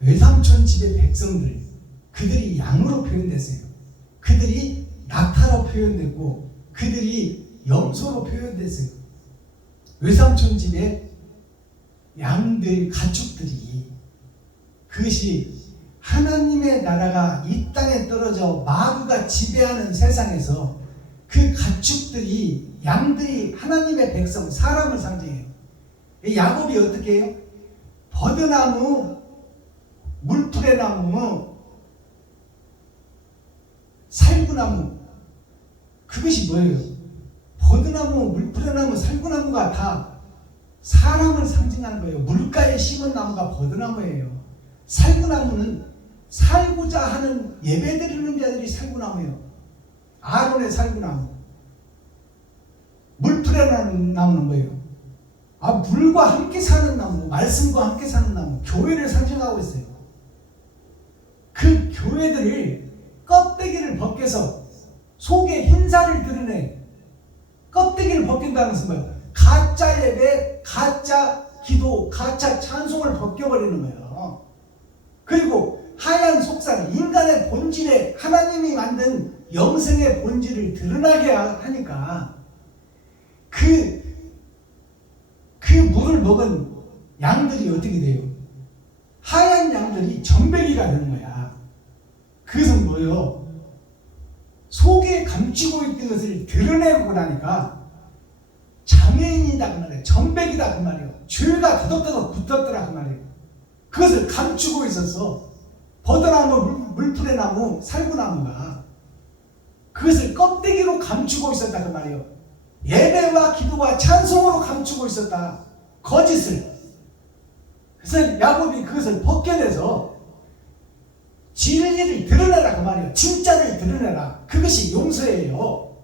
외삼촌 집의 백성들, 그들이 양으로 표현됐어요. 그들이 낙타로 표현되고 그들이 염소로 표현됐어요. 외삼촌 집의 양들, 가축들이, 그것이 하나님의 나라가 이 땅에 떨어져 마귀가 지배하는 세상에서 그 가축들이, 양들이 하나님의 백성, 사람을 상징해요. 야곱이 어떻게 해요? 버드나무, 물풀의나무, 살구나무, 그것이 뭐예요? 버드나무, 물풀의나무, 살구나무가 다 사람을 상징하는 거예요. 물가에 심은 나무가 버드나무예요. 살구나무는 살고자 하는 예배드리는 자들이 살구나무예요. 아론의 살구나무. 물풀의나무는 뭐예요? 물과 함께 사는 나무, 말씀과 함께 사는 나무, 교회를 상징하고 있어요. 그 교회들을 껍데기를 벗겨서 속에 흰살을 드러내, 껍데기를 벗긴다는 것은 뭐예요? 가짜 예배, 가짜 기도, 가짜 찬송을 벗겨버리는 거예요. 그리고 하얀 속살, 인간의 본질에 하나님이 만든 영생의 본질을 드러나게 하니까 그 물을 먹은 양들이 어떻게 돼요? 하얀 양들이 점배기가 되는 거야. 그것은 뭐예요? 속에 감추고 있던 것을 드러내고 나니까 장애인이다 그 말이에요. 점배기다 그 말이에요. 죄가 더덕더덕 붙었더라 그 말이에요. 그것을 감추고 있었어. 버드나무, 물풀의나무, 살구나무가 그것을 껍데기로 감추고 있었다 그 말이에요. 예배와 기도와 찬송으로 감추고 있었다. 거짓을. 그래서 야곱이 그것을 벗겨내서 진리를 드러내라 그 말이에요. 진짜를 드러내라. 그것이 용서예요.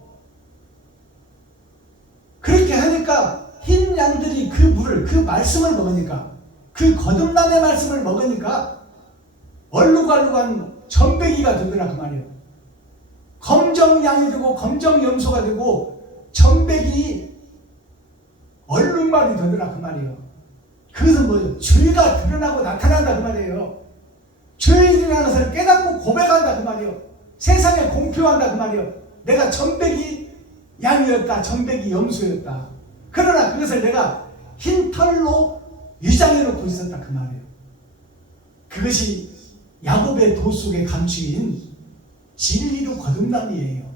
그렇게 하니까 흰 양들이 그 물을, 그 말씀을 먹으니까, 그 거듭남의 말씀을 먹으니까 얼룩얼룩한 점배기가 되더라 그 말이에요. 검정 양이 되고 검정 염소가 되고 점백이 얼룩말이 되더라 그 말이에요. 그것은 뭐예요? 죄가 드러나고 나타난다 그 말이에요. 죄인이라는 것을 깨닫고 고백한다 그 말이에요. 세상에 공표한다 그 말이에요. 내가 점백이 양이었다, 점백이 염소였다. 그러나 그것을 내가 흰 털로 위장해 놓고 있었다 그 말이에요. 그것이 야곱의 도 속에 감추인 진리로 거듭남이에요.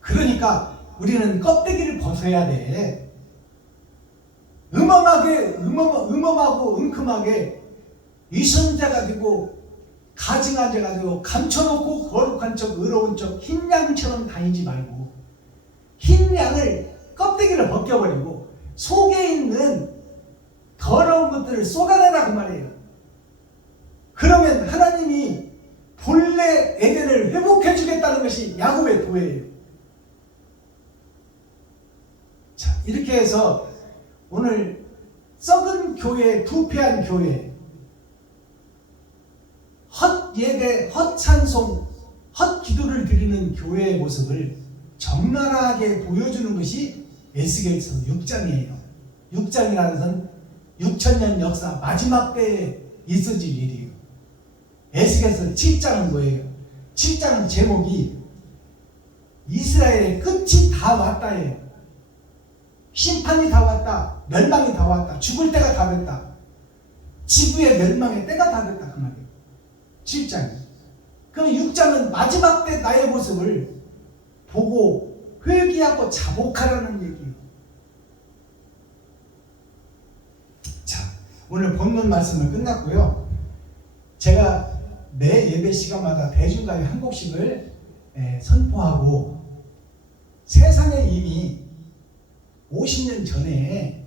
그러니까 우리는 껍데기를 벗어야 돼. 음험하고 은큼하게 위선자가 되고 가증한 자가 되고 감춰놓고 거룩한 척, 의로운 척, 흰 양처럼 다니지 말고 흰 양을 껍데기를 벗겨버리고 속에 있는 더러운 것들을 쏟아내라 그 말이에요. 그러면 하나님이 본래 에덴을 회복해 주겠다는 것이 야곱의 도예요. 자, 이렇게 해서 오늘 썩은 교회, 부패한 교회, 헛 예배, 헛 찬송, 헛 기도를 드리는 교회의 모습을 적나라하게 보여주는 것이 에스겔서 6장이에요. 6장이라는 것은 6,000년 역사 마지막 때에 있어질 일이에요. 에스겔서 7장은 뭐예요? 7장은 제목이 이스라엘의 끝이 다 왔다예요. 심판이 다 왔다. 멸망이 다 왔다. 죽을 때가 다 됐다. 지구의 멸망의 때가 다 됐다. 그 말이에요. 7장이. 그럼 6장은 마지막 때 나의 모습을 보고 회개하고 자복하라는 얘기예요. 자, 오늘 본문 말씀은 끝났고요. 제가 매 예배 시간마다 대중가요 한 곡씩을 선포하고, 세상에 이미 50년 전에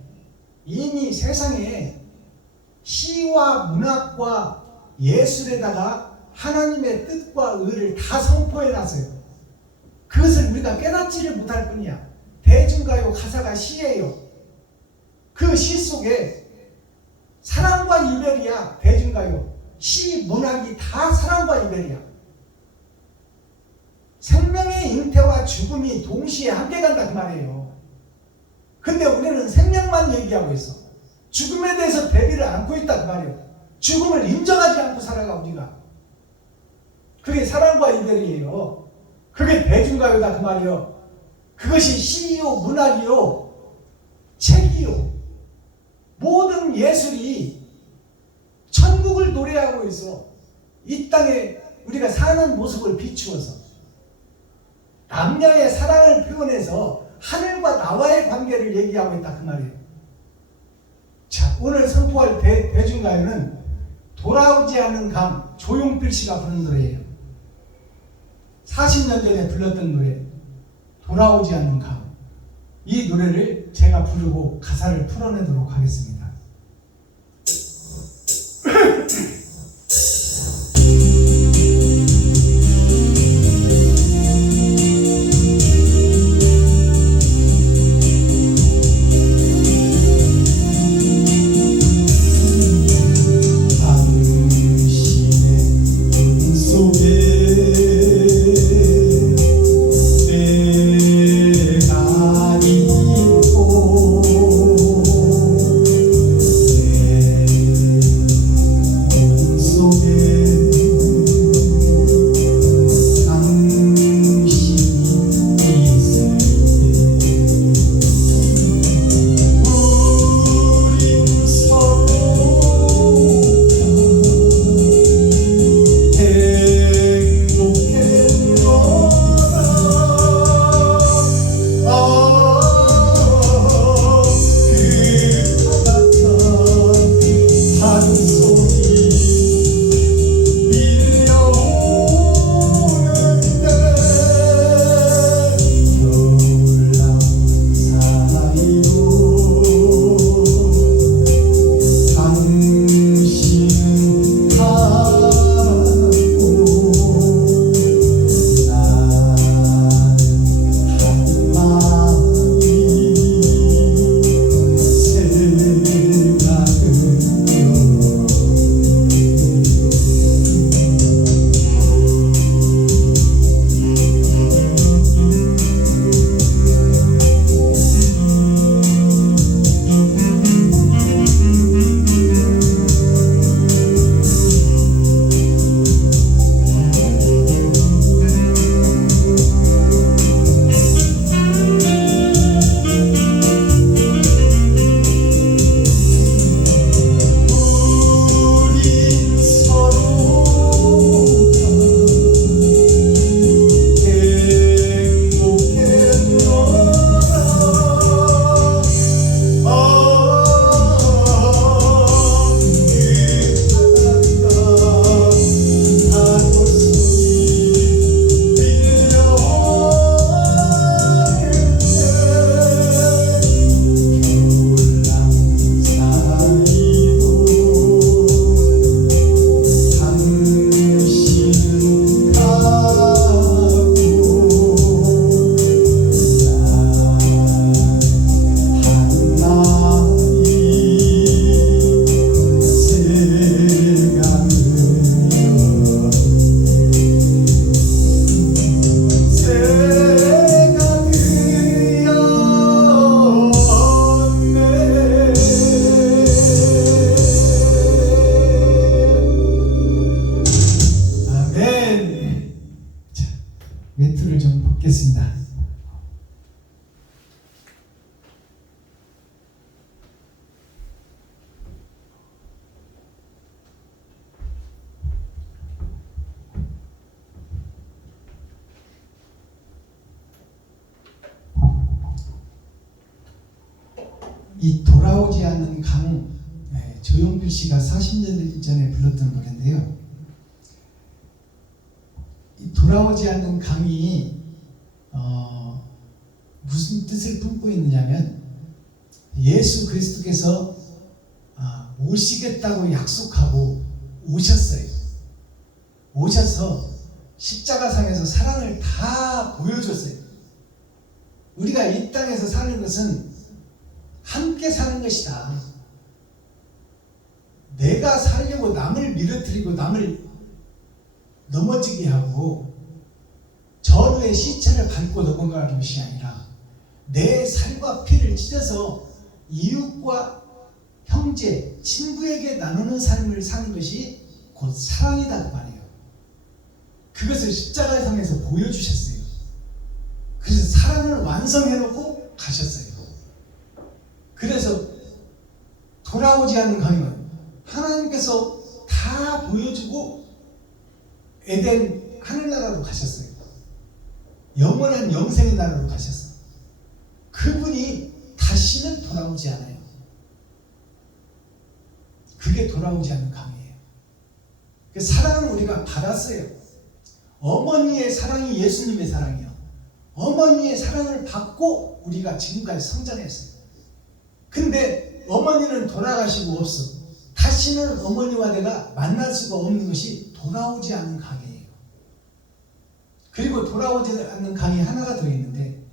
이미 세상에 시와 문학과 예술에다가 하나님의 뜻과 의를 다 선포해 놨어요. 그것을 우리가 깨닫지를 못할 뿐이야. 대중가요 가사가 시예요. 그 시 속에 사랑과 이별이야. 대중가요 시 문학이 다 사랑과 이별이야. 생명의 잉태와 죽음이 동시에 함께 간다 그 말이에요. 근데 우리는 생명만 얘기하고 있어. 죽음에 대해서 대비를 않고 있다 그 말이에요. 죽음을 인정하지 않고 살아가 우리가. 그게 사랑과 이별이에요. 그게 대중가요다 그 말이에요. 그것이 시요 문학이요 책이요 모든 예술이 천국을 노래하고 있어. 이 땅에 우리가 사는 모습을 비추어서 남녀의 사랑을 표현해서 하늘과 나와의 관계를 얘기하고 있다 그 말이에요. 자, 오늘 선포할 대중가요는 돌아오지 않는 감, 조용필 씨가 부른 노래예요. 40년 전에 불렀던 노래, 돌아오지 않는 감. 이 노래를 제가 부르고 가사를 풀어내도록 하겠습니다. 이 돌아오지 않는 강, 조용필 씨가 40년 전에 불렀던 노래인데요. 이 돌아오지 않는 강이 무슨 뜻을 품고 있느냐면, 예수 그리스도께서 오시겠다고 약속하고 오셨어요. 오셔서 십자가상에서 사랑을 다 보여줬어요. 우리가 이 땅에서 사는 것은 함께 사는 것이다. 내가 살려고 남을 밀어뜨리고 남을 넘어지게 하고 전우의 시체를 밟고 넘어가는 것이 아니라 내 살과 피를 찢어서 이웃과 형제, 친구에게 나누는 삶을 사는 것이 곧 사랑이다 그 말이에요. 그것을 십자가상에서 보여주셨어요. 그래서 사랑을 완성해놓고 가셨어요. 그래서 돌아오지 않는 강은 하나님께서 다 보여주고 에덴 하늘나라로 가셨어요. 영원한 영생의 나라로 가셨어요. 그분이 다시는 돌아오지 않아요. 그게 돌아오지 않는 강이에요. 그 사랑을 우리가 받았어요. 어머니의 사랑이 예수님의 사랑이요. 어머니의 사랑을 받고 우리가 지금까지 성장했어요. 근데 어머니는 돌아가시고 없어. 다시는 어머니와 내가 만날 수가 없는 것이 돌아오지 않는 강이에요. 그리고 돌아오지 않는 강이 하나가 더 있는데,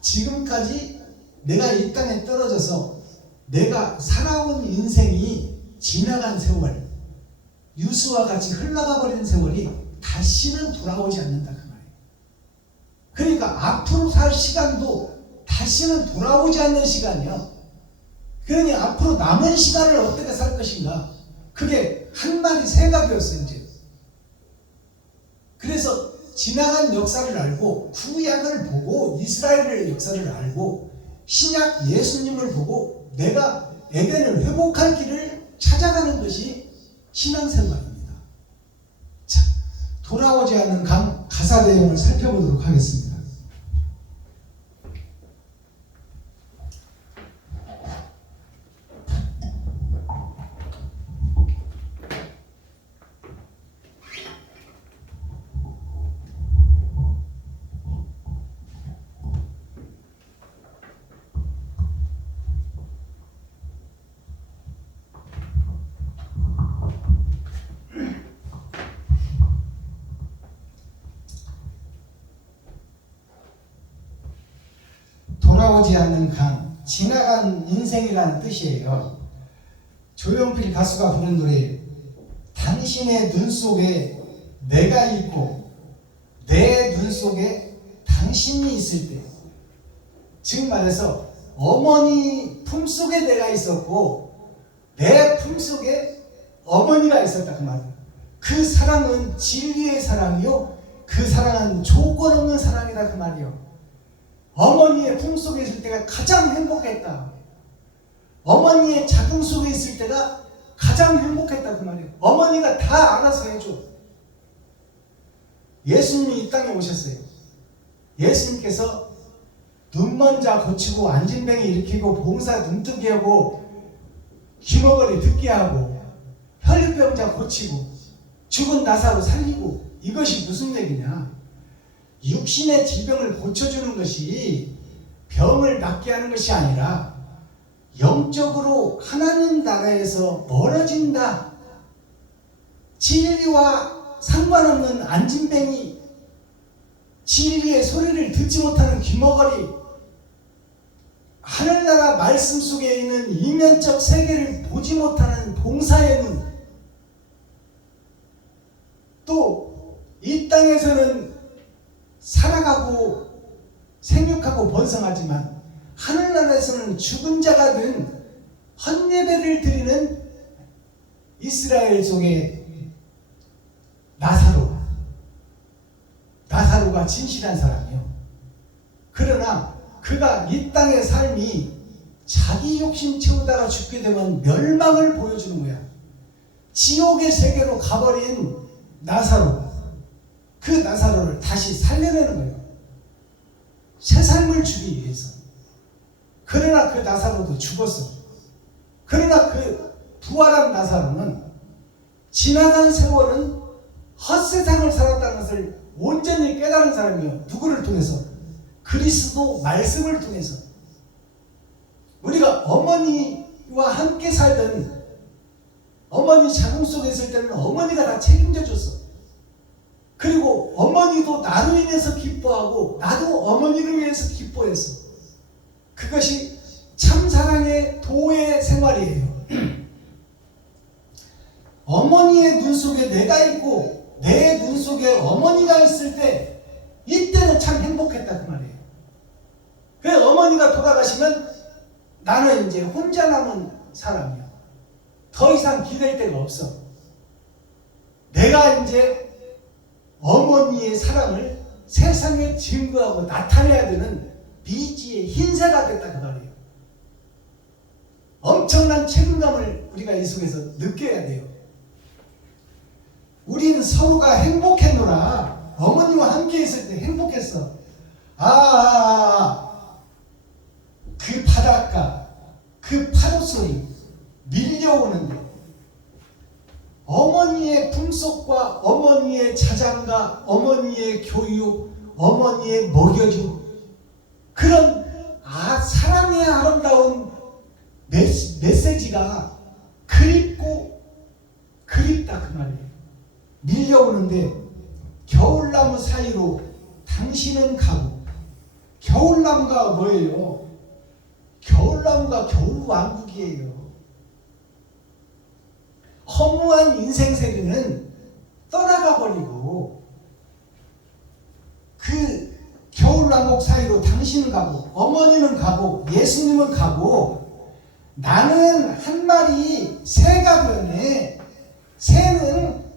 지금까지 내가 이 땅에 떨어져서 내가 살아온 인생이 지나간 세월, 유수와 같이 흘러가 버린 세월이 다시는 돌아오지 않는다 그 말이에요. 그러니까 앞으로 살 시간도 다시는 돌아오지 않는 시간이요. 그러니 앞으로 남은 시간을 어떻게 살 것인가, 그게 한 마리 새가 되었어요 이제. 그래서 지나간 역사를 알고 구약을 보고 이스라엘의 역사를 알고 신약 예수님을 보고 내가 에덴을 회복할 길을 찾아가는 것이 신앙생활입니다. 자, 돌아오지 않는 강 가사 내용을 살펴보도록 하겠습니다. 돌아오지 않는 강, 지나간 인생이라는 뜻이에요. 조용필 가수가 부른 노래, 당신의 눈 속에 내가 있고 내 눈 속에 당신이 있을 때, 즉 말해서 어머니 품속에 내가 있었고 내 품속에 어머니가 있었다 그 말이에요. 그 사랑은 진리의 사랑이요, 그 사랑은 조건 없는 사랑이다 그 말이에요. 어머니의 품속에 있을 때가 가장 행복했다. 어머니의 자궁 속에 있을 때가 가장 행복했다 그 말이에요. 어머니가 다 알아서 해줘. 예수님이 이 땅에 오셨어요. 예수님께서 눈먼 자 고치고 안진뱅이 일으키고 봉사 눈뜨게 하고 귀머거리 듣게 하고 혈류병자 고치고 죽은 나사로 살리고, 이것이 무슨 얘기냐? 육신의 질병을 고쳐주는 것이 병을 낫게 하는 것이 아니라 영적으로 하나님 나라에서 멀어진다. 진리와 상관없는 안진뱅이, 진리의 소리를 듣지 못하는 귀머거리, 하늘나라 말씀 속에 있는 이면적 세계를 보지 못하는 봉사의 눈, 또 이 땅에서는 살아가고 생육하고 번성하지만 하늘나라에서는 죽은 자가 된 헌예배를 드리는 이스라엘 속의 나사로가 진실한 사람이요. 그러나 그가 이 땅의 삶이 자기 욕심 채우다가 죽게 되면 멸망을 보여주는 거야. 지옥의 세계로 가버린 나사로, 그 나사로를 다시 살려내는 거예요. 새 삶을 주기 위해서. 그러나 그 나사로도 죽었어. 그러나 그 부활한 나사로는 지나간 세월은 헛세상을 살았다는 것을 온전히 깨달은 사람이요. 누구를 통해서? 그리스도 말씀을 통해서. 우리가 어머니와 함께 살던, 어머니 자궁 속에 있을 때는 어머니가 다 책임져 줬어. 그리고 어머니도 나로 인해서 기뻐하고 나도 어머니를 위해서 기뻐했어. 그것이 참사랑의 도의 생활이에요. 어머니의 눈 속에 내가 있고 내 눈 속에 어머니가 있을 때 이때는 참 행복했다 그 말이에요. 그 어머니가 돌아가시면 나는 이제 혼자 남은 사람이야. 더 이상 기댈 데가 없어. 내가 이제 어머니의 사랑을 세상에 증거하고 나타내야 되는 미지의 흰새가 됐다 그 말이에요. 엄청난 책임감을 우리가 이 속에서 느껴야 돼요. 우리는 서로가 행복했노라. 어머니와 함께 있을 때 행복했어. 그 바닷가, 그 파도 소리 밀려오는데 어머니의 품속과 어머니의 자장가, 어머니의 교육, 어머니의 먹여줌, 그런 사랑의 아름다운 메시지가 그립고 그립다 그 말이에요. 밀려오는데 겨울나무 사이로 당신은 가고. 겨울나무가 뭐예요? 겨울나무가 겨울왕국이에요. 허무한 인생세계는 떠나가 버리고 그 겨울왕국 사이로 당신은 가고 어머니는 가고 예수님은 가고 나는 한 마리 새가 되었네. 새는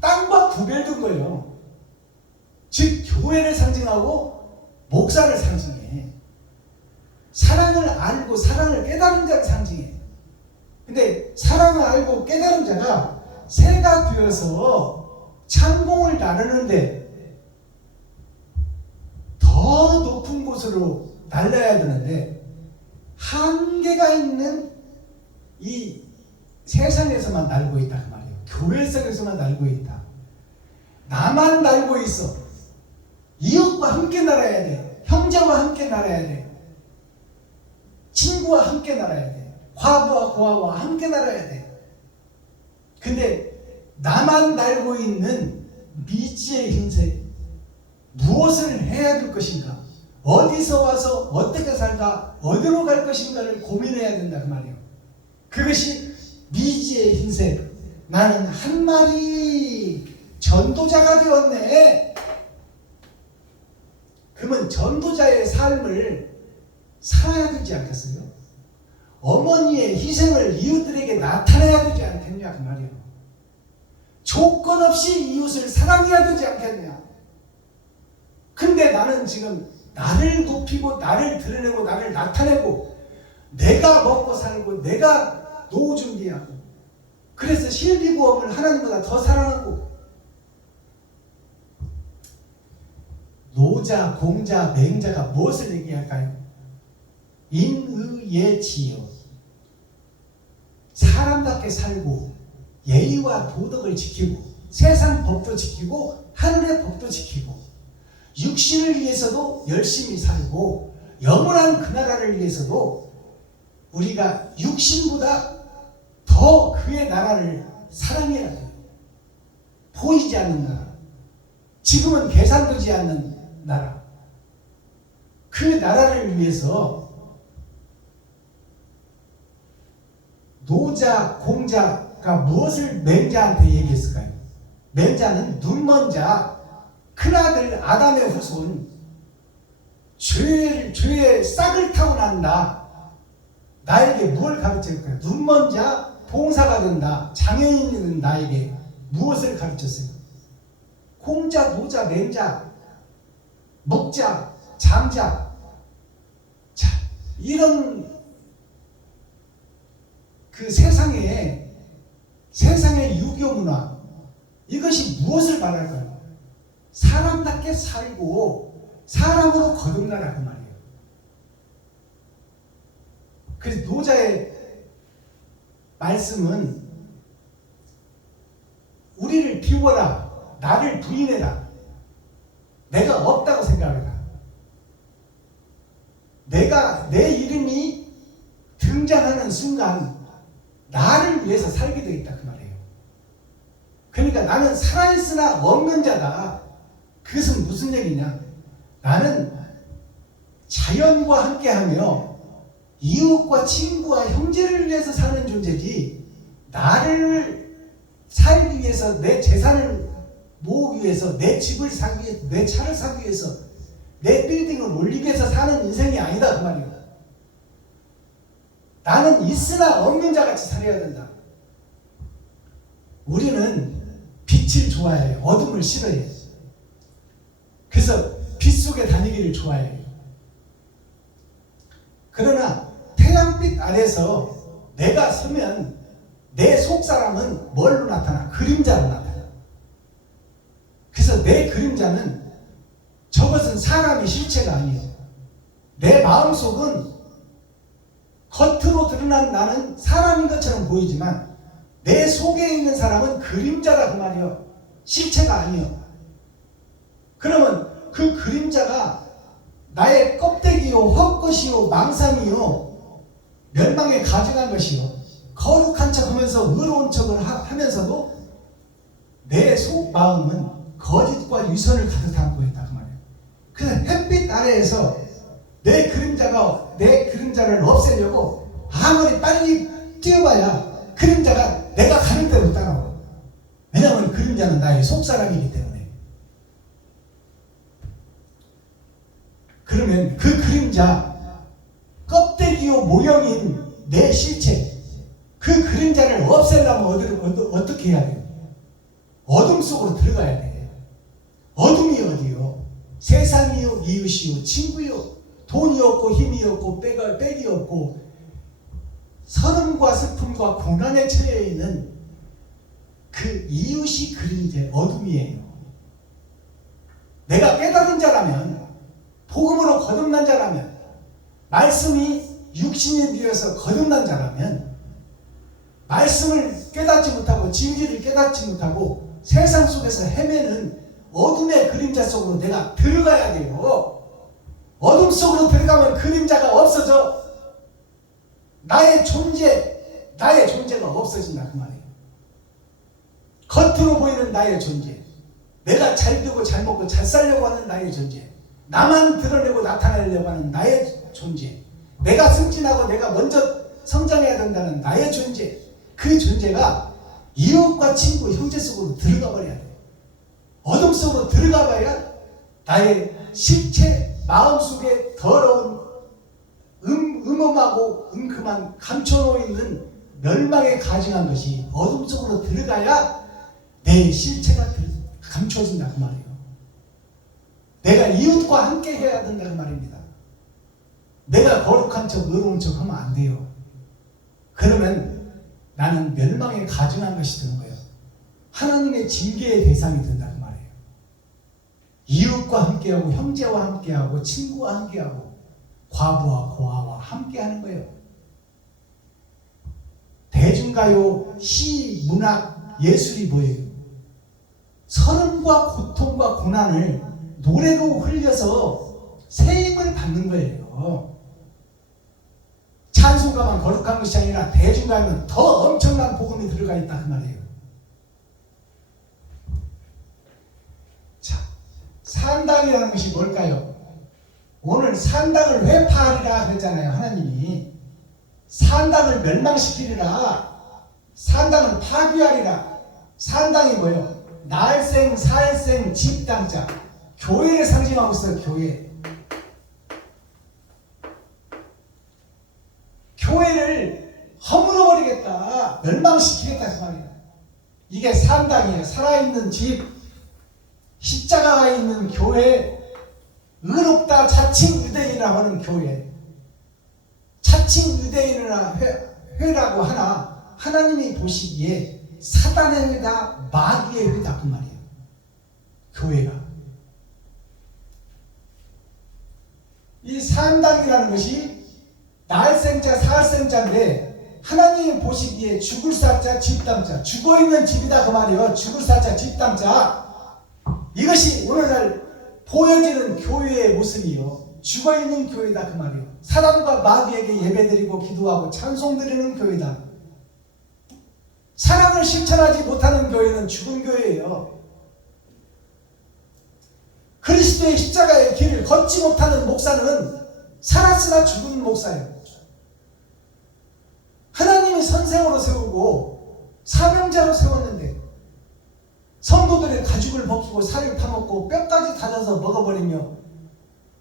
땅과 구별된 거예요. 즉 교회를 상징하고 목사를 상징해. 사랑을 알고 사랑을 깨달은 자를 상징해. 근데 사랑을 알고 깨달은 자가 새가 되어서 창공을 나르는데 더 높은 곳으로 날려야 되는데 한계가 있는 이 세상에서만 날고 있다 그 말이에요. 교회 속에서만 날고 있다. 나만 날고 있어. 이웃과 함께 날아야 돼. 형제와 함께 날아야 돼. 친구와 함께 날아야 돼. 과부와 고아와 함께 날아야 돼. 근데 나만 날고 있는 미지의 흰색, 무엇을 해야 될 것인가, 어디서 와서 어떻게 살다 어디로 갈 것인가를 고민해야 된다 그 말이에요. 그것이 미지의 흰색. 나는 한 마리 전도자가 되었네. 그러면 전도자의 삶을 살아야 되지 않겠어요? 어머니의 희생을 이웃들에게 나타내야 되지 않겠냐 그 말이에요. 조건 없이 이웃을 사랑해야 되지 않겠냐. 근데 나는 지금 나를 높이고 나를 드러내고 나를 나타내고 내가 먹고 살고 내가 노후 준비하고 그래서 실비보험을 하나님보다 더 사랑하고 노자, 공자, 맹자가 무엇을 얘기할까요? 인의예지요. 사람답게 살고 예의와 도덕을 지키고 세상 법도 지키고 하늘의 법도 지키고 육신을 위해서도 열심히 살고 영원한 그 나라를 위해서도 우리가 육신보다 더 그의 나라를 사랑해야 돼요. 보이지 않는 나라, 지금은 계산되지 않는 나라, 그 나라를 위해서 노자, 공자가 무엇을 맹자한테 얘기했을까요? 맹자는 눈먼 자, 큰아들 아담의 후손, 죄의 싹을 타고 난다. 나에게 무엇을 가르쳤을까요? 눈먼 자, 봉사가 된다. 장애인이 된 나에게 무엇을 가르쳤어요? 공자, 노자, 맹자, 목자, 장자. 자, 이런 그 세상의 유교 문화, 이것이 무엇을 말할까요? 사람답게 살고 사람으로 거듭나라 그 말이에요. 그래서 노자의 말씀은 우리를 비워라, 나를 부인해라, 내가 없다고 생각해라, 내 이름이 등장하는 순간 나를 위해서 살게 되겠다 그 말이에요. 그러니까 나는 살아있으나 없는 자다. 그것은 무슨 얘기냐? 나는 자연과 함께하며 이웃과 친구와 형제를 위해서 사는 존재지, 나를 살기 위해서, 내 재산을 모으기 위해서, 내 집을 사기 위해서, 내 차를 사기 위해서, 내 빌딩을 올리기 위해서 사는 인생이 아니다 그 말이에요. 나는 있으나 없는 자같이 살아야 된다. 우리는 빛을 좋아해요. 어둠을 싫어해요. 그래서 빛 속에 다니기를 좋아해요. 그러나 태양빛 아래서 내가 서면 내 속사람은 뭘로 나타나? 그림자로 나타나. 그래서 내 그림자는 저것은 사람의 실체가 아니에요. 내 마음속은 겉으로 드러난 나는 사람인 것처럼 보이지만 내 속에 있는 사람은 그림자다 그 말이에요. 실체가 아니에요. 그러면 그 그림자가 나의 껍데기요, 헛것이요, 망상이요, 멸망에 가증한 것이요, 거룩한 척하면서 의로운 척을 하면서도 내 속 마음은 거짓과 유선을 가득 담고 있다 그 말이에요. 그래서 햇빛 아래에서 내 그림자를 없애려고 아무리 빨리 뛰어봐야 그림자가 내가 가는 대로 따라와. 왜냐하면 그림자는 나의 속사람이기 때문에. 그러면 그 그림자, 껍데기요 모형인 내 실체, 그 그림자를 없애려면 어떻게 해야 돼요? 어둠 속으로 들어가야 돼. 어둠이 어디요? 세상이요, 이웃이요, 친구요, 돈이 없고 힘이 없고 빽이 없고 서름과 슬픔과 고난에 처해 있는 그 이웃이 그림자, 어둠이에요. 내가 깨달은 자라면, 복음으로 거듭난 자라면, 말씀이 육신이 되어서 거듭난 자라면, 말씀을 깨닫지 못하고 진리를 깨닫지 못하고 세상 속에서 헤매는 어둠의 그림자 속으로 내가 들어가야 돼요. 어둠 속으로 들어가면 그림자가 없어져. 나의 존재가 없어진다 그 말이에요. 겉으로 보이는 나의 존재, 내가 잘 되고 잘 먹고 잘 살려고 하는 나의 존재, 나만 드러내고 나타내려고 하는 나의 존재, 내가 승진하고 내가 먼저 성장해야 된다는 나의 존재, 그 존재가 이웃과 친구, 형제 속으로 들어가 버려야 돼요. 어둠 속으로 들어가 봐야 나의 실체, 마음속에 더러운 음험하고 은큼한 감춰놓이는 멸망에 가증한 것이 어둠 속으로 들어가야 내 실체가 감춰진다 그 말이에요. 내가 이웃과 함께 해야 된다 그 말입니다. 내가 거룩한 척, 의로운 척 하면 안 돼요. 그러면 나는 멸망에 가증한 것이 되는 거예요. 하나님의 징계의 대상이 된다 그 말이에요. 이웃과 함께하고 형제와 함께하고 친구와 함께하고 과부와 고아와 함께하는 거예요. 대중가요, 시, 문학, 예술이 뭐예요? 서름과 고통과 고난을 노래로 흘려서 세임을 받는 거예요. 찬송가만 거룩한 것이 아니라 대중가요는 더 엄청난 복음이 들어가 있다 그 말이에요. 자, 산당이라는 것이 뭘까요? 오늘 산당을 회파하리라 그랬잖아요. 하나님이 산당을 멸망시키리라, 산당을 파괴하리라. 산당이 뭐예요? 날생, 살생, 집당자, 교회를 상징하고 있어요. 교회를 허물어버리겠다, 멸망시키겠다 그 말이에요. 이게 산당이에요. 살아있는 집, 십자가가 있는 교회, 의롭다 자칭 유대인이라고 하는 교회, 자칭 유대인이라 회라고 하나 하나님이 보시기에 사단의 회다, 마귀의 회다 그 말이에요. 교회가. 이 산당이라는 것이 날생자 사흘생자인데 하나님이 보시기에 죽을 사자 집담자, 죽어있는 집이다 그 말이에요. 죽을 사자 집담자. 이것이 오늘날 보여지는 교회의 모습이요, 죽어있는 교회다 그 말이에요. 사람과 마귀에게 예배드리고 기도하고 찬송드리는 교회다. 사랑을 실천하지 못하는 교회는 죽은 교회예요. 그리스도의 십자가의 길을 걷지 못하는 목사는 살았으나 죽은 목사예요. 하나님이 선생으로 세우고 사명자로 세웠는데 성도들의 가죽을 벗기고 살을 파먹고 뼈까지 다져서 먹어버리며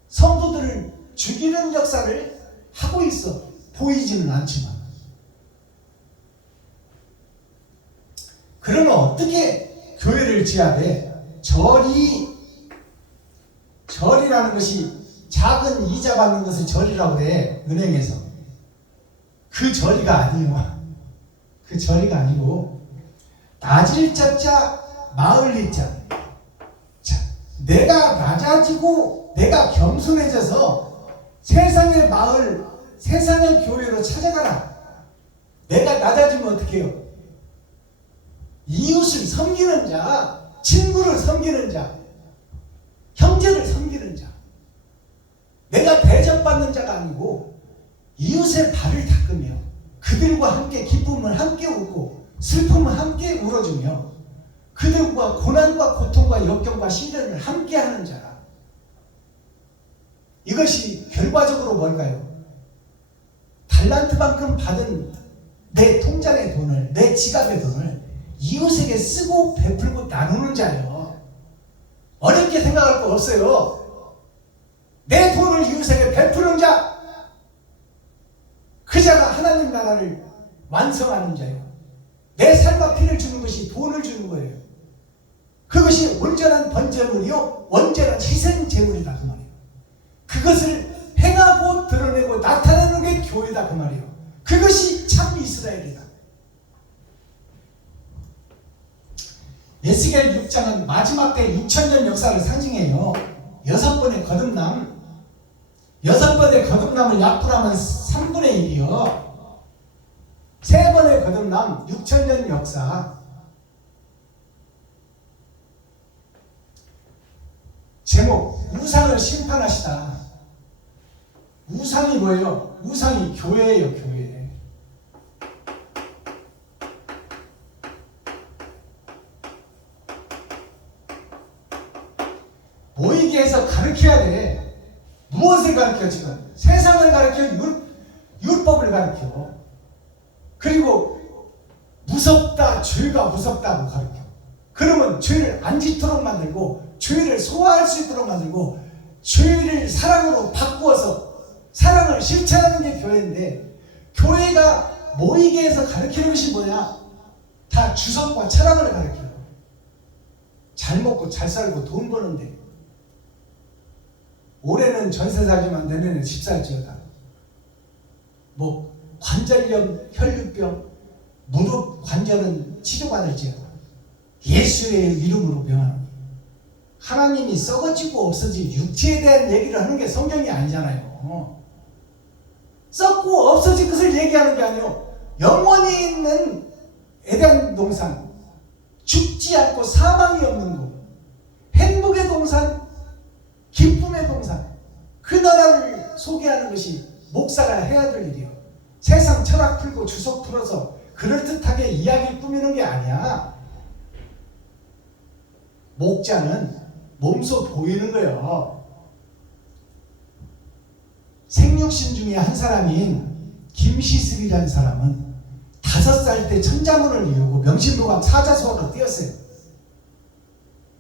성도들을 죽이는 역사를 하고 있어. 보이지는 않지만. 그러면 어떻게 교회를 지어야 돼? 절이라는 것이 작은 이자 받는 것을 절이라고 그래. 은행에서. 그 절이가 아니에요. 그 절이가 아니고 낮을 자자 마을 이자. 자, 내가 낮아지고 내가 겸손해져서 세상의 마을, 세상의 교회로 찾아가라. 내가 낮아지면 어떻게 해요? 이웃을 섬기는 자, 친구를 섬기는 자, 형제를 섬기는 자. 내가 대접받는 자가 아니고 이웃의 발을 닦으며 그들과 함께 기쁨을 함께 웃고 슬픔을 함께 울어주며 그들과 고난과 고통과 역경과 시련을 함께 하는 자라. 이것이 결과적으로 뭘까요? 달란트만큼 받은 내 통장의 돈을, 내 지갑의 돈을 이웃에게 쓰고 베풀고 나누는 자예요. 어렵게 생각할 거 없어요. 내 돈을 이웃에게 베푸는 자, 그 자가 하나님 나라를 완성하는 자예요. 내 삶과 피를 주는 것이 돈을 주는 거예요. 그것이 온전한 번제물이요 온전한 희생 제물이다 그 말이에요. 그것을 행하고 드러내고 나타내는 게 교회다 그 말이에요. 그것이 참 이스라엘이다. 에스겔 6장은 마지막 때 2000년 역사를 상징해요. 6번의 거듭남. 6번의 거듭남을 약분하면 3분의 1이요. 3번의 거듭남 6000년 역사. 제목 우상을 심판하시다. 우상이 뭐예요? 우상이 교회예요. 교회. 모이게 해서 가르쳐야 돼. 무엇을 가르쳐 지금? 세상을 가르쳐, 율법을 가르쳐. 그리고 무섭다, 죄가 무섭다고 가르쳐. 그러면 죄를 안 짓도록 만들고 죄를 소화할 수 있도록 만들고 죄를 사랑으로 바꾸어서 사랑을 실천하는 게 교회인데, 교회가 모이게 해서 가르치는 것이 뭐냐? 다 주석과 철학을 가르쳐요. 잘 먹고 잘 살고 돈 버는데 올해는 전세 살지만 내년에 집 살지어다. 뭐 관절염, 혈류병, 무릎 관절은 치료받을지어다. 예수의 이름으로 명하노니. 하나님이 썩어지고 없어질 육체에 대한 얘기를 하는 게 성경이 아니잖아요. 썩고 없어질 것을 얘기하는 게 아니에요. 영원히 있는 에덴 동산, 죽지 않고 사망이 없는 곳, 행복의 동산, 기쁨의 동산, 그 나라를 소개하는 것이 목사가 해야 될 일이에요. 세상 철학 풀고 주석 풀어서 그럴듯하게 이야기 꾸미는 게 아니야. 목자는 몸소 보이는 거예요. 생육신 중에 한 사람인 김시슬이라는 사람은 5살 때 천자문을 이루고 명실보감 사자소원으로 띄었어요.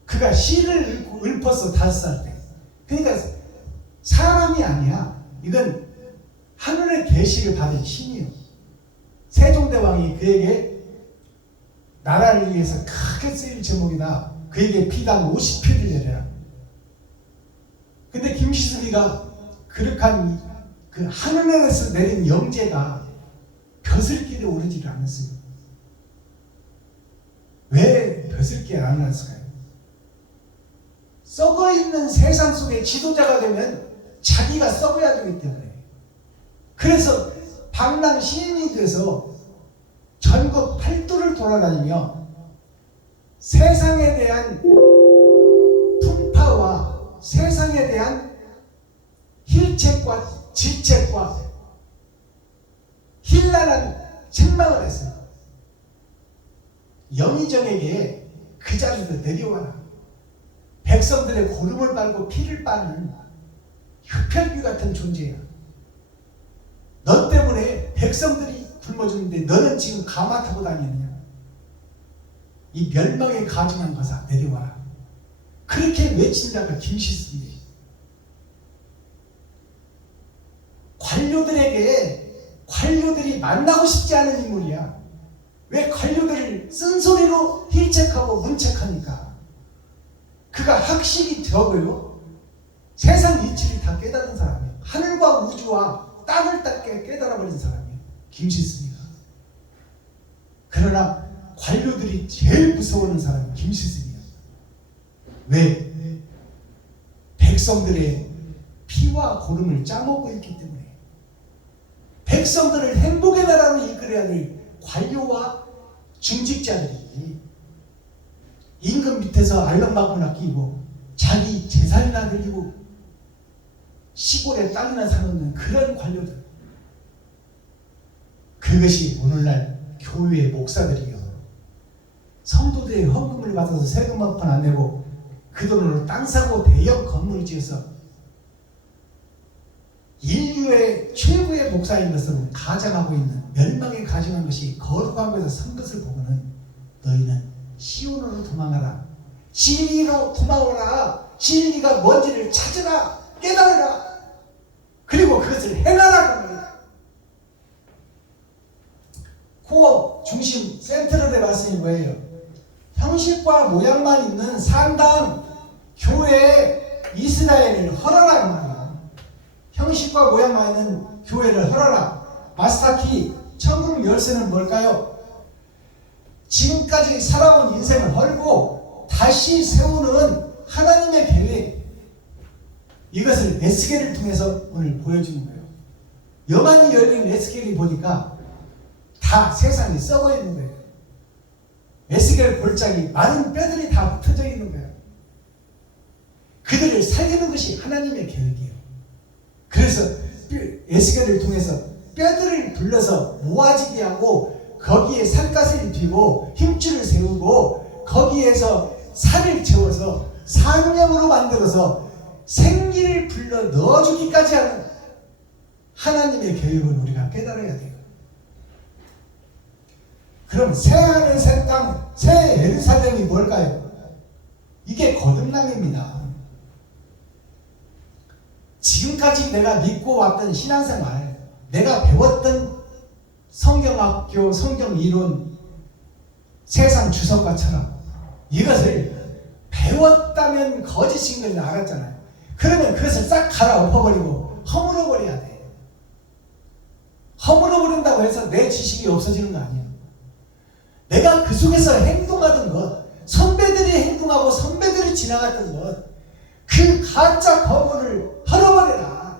그가 시를 읊었어. 5살 때. 그러니까 사람이 아니야. 이건 하늘의 계시를 받은 신이에요. 세종대왕이 그에게 나라를 위해서 크게 쓰일 제목이다. 그에게 피당 50피를 내려라. 근데 김시슬이가 그릇한 그 하늘에서 내린 영재가 벼슬길에 오르지를 않았어요. 왜 벼슬길에 안 왔을까요? 썩어있는 세상 속에 지도자가 되면 자기가 썩어야 되기 때문에 그래서 방랑 시인이 돼서 전국 팔도를 돌아다니며 세상에 대한 풍파와 세상에 대한 힐책과 질책과 힐난한 책망을 했어요. 영의정에게 그 자리에서 내려와라. 백성들의 고름을 밟고 피를 빠는 흡혈귀 같은 존재야. 너 때문에 백성들이 굶어 죽는데 너는 지금 가마 타고 다니느냐. 이 멸망에 가증한 것아 내려와라. 그렇게 외친 자가 김시습이에요. 관료들이 만나고 싶지 않은 인물이야. 왜 관료들을 쓴소리로 힐책하고 문책하니까. 그가 학식이 적어요. 세상 이치를 다 깨달은 사람이에요. 하늘과 우주와 땅을 다 깨달아버린 사람이에요. 김시습이가. 그러나 관료들이 제일 무서워하는 사람이 김시습이야. 왜? 백성들의 피와 고름을 짜먹고 있기 때문에. 백성들을 행복의 나라로 이끌어야 될 관료와 중직자들이 임금 밑에서 알랑방구나 끼고 자기 재산이나 들리고 시골에 땅이나 사놓는 그런 관료들. 그것이 오늘날 교회의 목사들이요. 성도들의 헌금을 받아서 세금 한 푼 안 내고 그 돈으로 땅 사고 대형 건물을 지어서 인류의 최고의 목사인 것으로 가장하고 있는 멸망에 가증한 것이 거룩한 것에서 선 것을 보고는 너희는 시온으로 도망하라. 진리로 도망오라. 진리가 뭔지를 찾으라. 깨달으라. 그리고 그것을 행하라. 그럽니다. 코어 중심 센트럴의 말씀이 뭐예요? 형식과 모양만 있는 상당 교회 이스라엘을 헐어라 말이에요. 형식과 모양만 있는 교회를 헐어라. 마스터키 천국 열쇠는 뭘까요? 지금까지 살아온 인생을 헐고 다시 세우는 하나님의 계획. 이것을 에스겔을 통해서 오늘 보여주는 거예요. 여만이 열린 에스겔이 보니까 다 세상이 썩어 있는 거예요. 에스겔 골짜기 마른 뼈들이 다 흩어져 있는 거예요. 그들을 살리는 것이 하나님의 계획이에요. 그래서 에스겔을 통해서 뼈들을 불러서 모아지게 하고 거기에 산가스를 입히고 힘줄을 세우고 거기에서 살을 채워서 상령으로 만들어서 생기를 불러 넣어주기까지 하는 하나님의 계획을 우리가 깨달아야 돼요. 그럼 새하늘 새 땅 새 예루살렘이 뭘까요? 이게 거듭남입니다. 지금까지 내가 믿고 왔던 신앙생활, 내가 배웠던 성경학교, 성경이론, 세상 주석과처럼 이것을 배웠다면 거짓인 걸 알았잖아요. 그러면 그것을 싹 갈아엎어버리고 허물어버려야 돼. 허물어버린다고 해서 내 지식이 없어지는 거 아니에요. 내가 그 속에서 행동하던 것, 선배들이 행동하고 선배들이 지나갔던 것, 그 가짜 거부를 헐어버려라.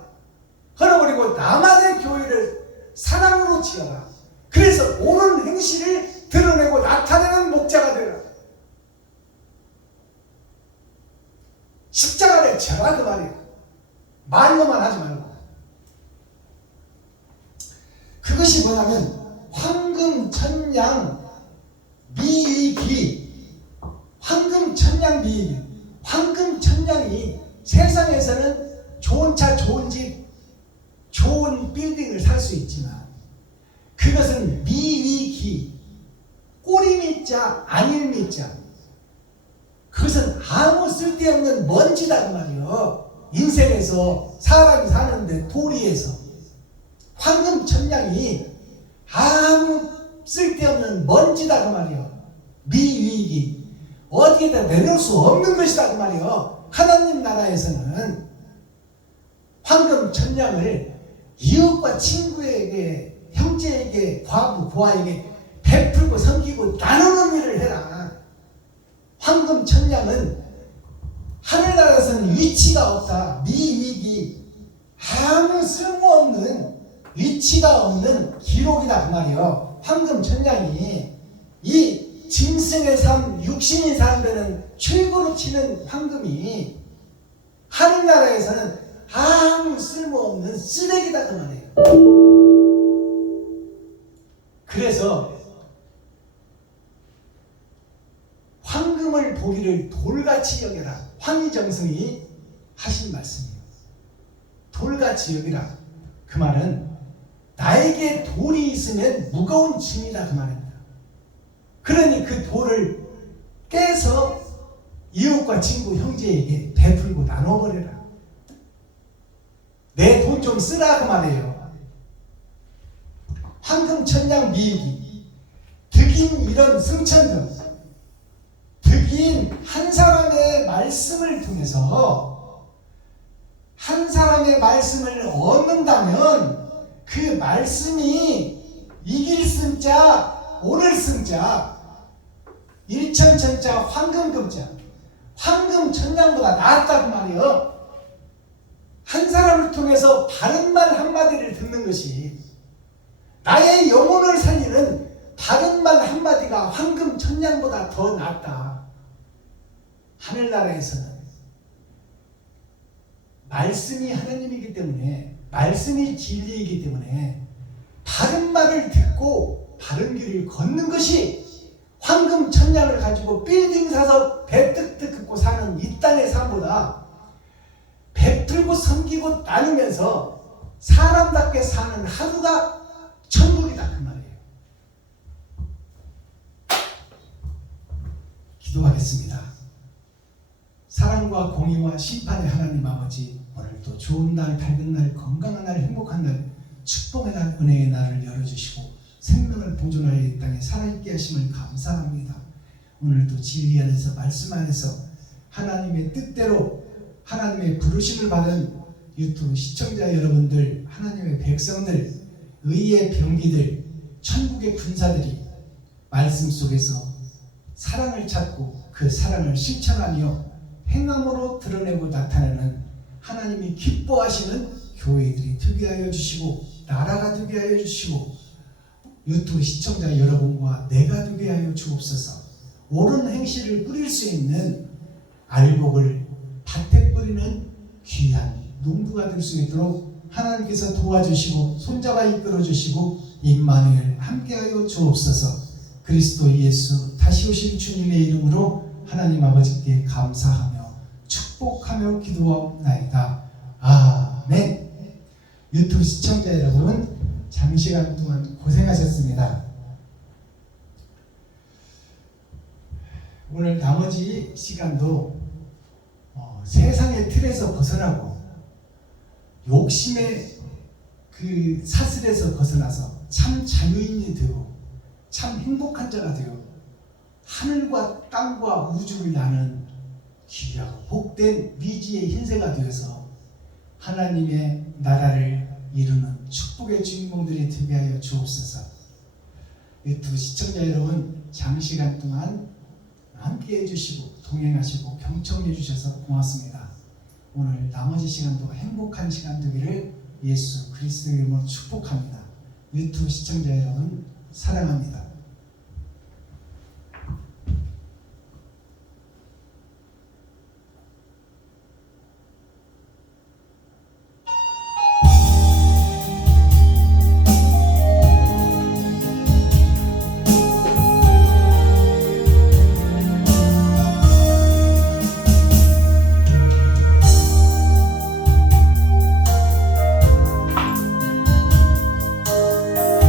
헐어버리고 나만의 교회를 사랑으로 지어라. 그래서 옳은 행실을 드러내고 나타내는 목자가 되라. 십자가를 져라 그 말이야. 말로만 하지 말고. 그것이 뭐냐면 황금 천냥 미익이. 황금 천냥 미익이. 황금 천냥이 세상에서는 좋은 차, 좋은 집, 좋은 빌딩을 살 수 있지만 그것은 미위기, 꼬리미자, 아닐미자. 그것은 아무 쓸데없는 먼지다 그 말이요. 인생에서 사람이 사는데 도리에서 황금 천냥이 아무 쓸데없는 먼지다 그 말이요. 미위기. 어디에다 내놓을 수 없는 것이다 그 말이요. 하나님 나라에서는 황금 천냥을 이웃과 친구에게, 형제에게, 과부, 고아에게 베풀고 섬기고 나누는 일을 해라. 황금 천냥은 하늘나라에서는 위치가 없다. 미위기. 아무 쓸모없는 위치가 없는 기록이다 그 말이에요. 황금 천냥이 이 짐승의 삶, 육신인 사람들은 최고로 치는 황금이 하늘나라에서는 아무 쓸모없는 쓰레기다 그 말이에요. 그래서 황금을 보기를 돌같이 여겨라. 황희정승이 하신 말씀이에요. 돌같이 여기라. 그 말은 나에게 돌이 있으면 무거운 짐이다 그 말입니다. 그러니 그 돌을 깨서 이웃과 친구 형제에게 베풀고 나눠버려라. 내 돈 좀 쓰라 그 말이에요. 황금 천냥 미유기, 득인 이런 승천등, 득인 한 사람의 말씀을 통해서 한 사람의 말씀을 얻는다면 그 말씀이 이길 승자, 오를 승자, 일천천자, 황금금자, 황금 천냥보다 낫다 그 말이에요. 한 사람을 통해서 바른 말 한마디를 듣는 것이 나의 영혼을 살리는 바른 말 한마디가 황금 천냥보다 더 낫다. 하늘나라에서는 말씀이 하나님이기 때문에, 말씀이 진리이기 때문에 바른 말을 듣고 바른 길을 걷는 것이 황금 천냥을 가지고 빌딩 사서 배 뜩뜩 긋고 사는 이 땅의 삶보다 베풀고 섬기고 나누면서 사람답게 사는 하루가 천국이다 그 말이에요. 기도하겠습니다. 사랑과 공의와 심판의 하나님 아버지, 오늘도 좋은 날, 밝은 날, 건강한 날, 행복한 날, 축복의 날, 은혜의 날을 열어주시고 생명을 보존하여 이 땅에 살아있게 하심을 감사합니다. 오늘도 진리 안에서, 말씀 안에서 하나님의 뜻대로 하나님의 부르심을 받은 유튜브 시청자 여러분들, 하나님의 백성들, 의의 병기들, 천국의 군사들이 말씀 속에서 사랑을 찾고 그 사랑을 실천하며 행함으로 드러내고 나타내는 하나님이 기뻐하시는 교회들이 되게 하여 주시고, 나라가 되게 하여 주시고, 유튜브 시청자 여러분과 내가 되게 하여 주옵소서. 옳은 행실을 뿌릴 수 있는 알곡을 밭에 뿌리는 귀한 농부가 될 수 있도록 하나님께서 도와주시고 손잡아 이끌어 주시고 임마누엘 함께하여 주옵소서. 그리스도 예수 다시 오실 주님의 이름으로 하나님 아버지께 감사하며 축복하며 기도하옵나이다. 아멘. 유튜브 시청자 여러분, 장시간 동안 고생하셨습니다. 오늘 나머지 시간도 세상의 틀에서 벗어나고 욕심의 그 사슬에서 벗어나서 참 자유인이 되고 참 행복한 자가 되어 하늘과 땅과 우주를 나는 귀하고 복된 미지의 hin세가 되어서 하나님의 나라를 이루는 축복의 주인공들이 되게 하여 주옵소서. 유튜브 시청자 여러분, 장시간 동안 함께 해주시고 동행하시고 경청해 주셔서 고맙습니다. 오늘 나머지 시간도 행복한 시간 되기를 예수 그리스도의 이름으로 축복합니다. 유튜브 시청자 여러분 사랑합니다.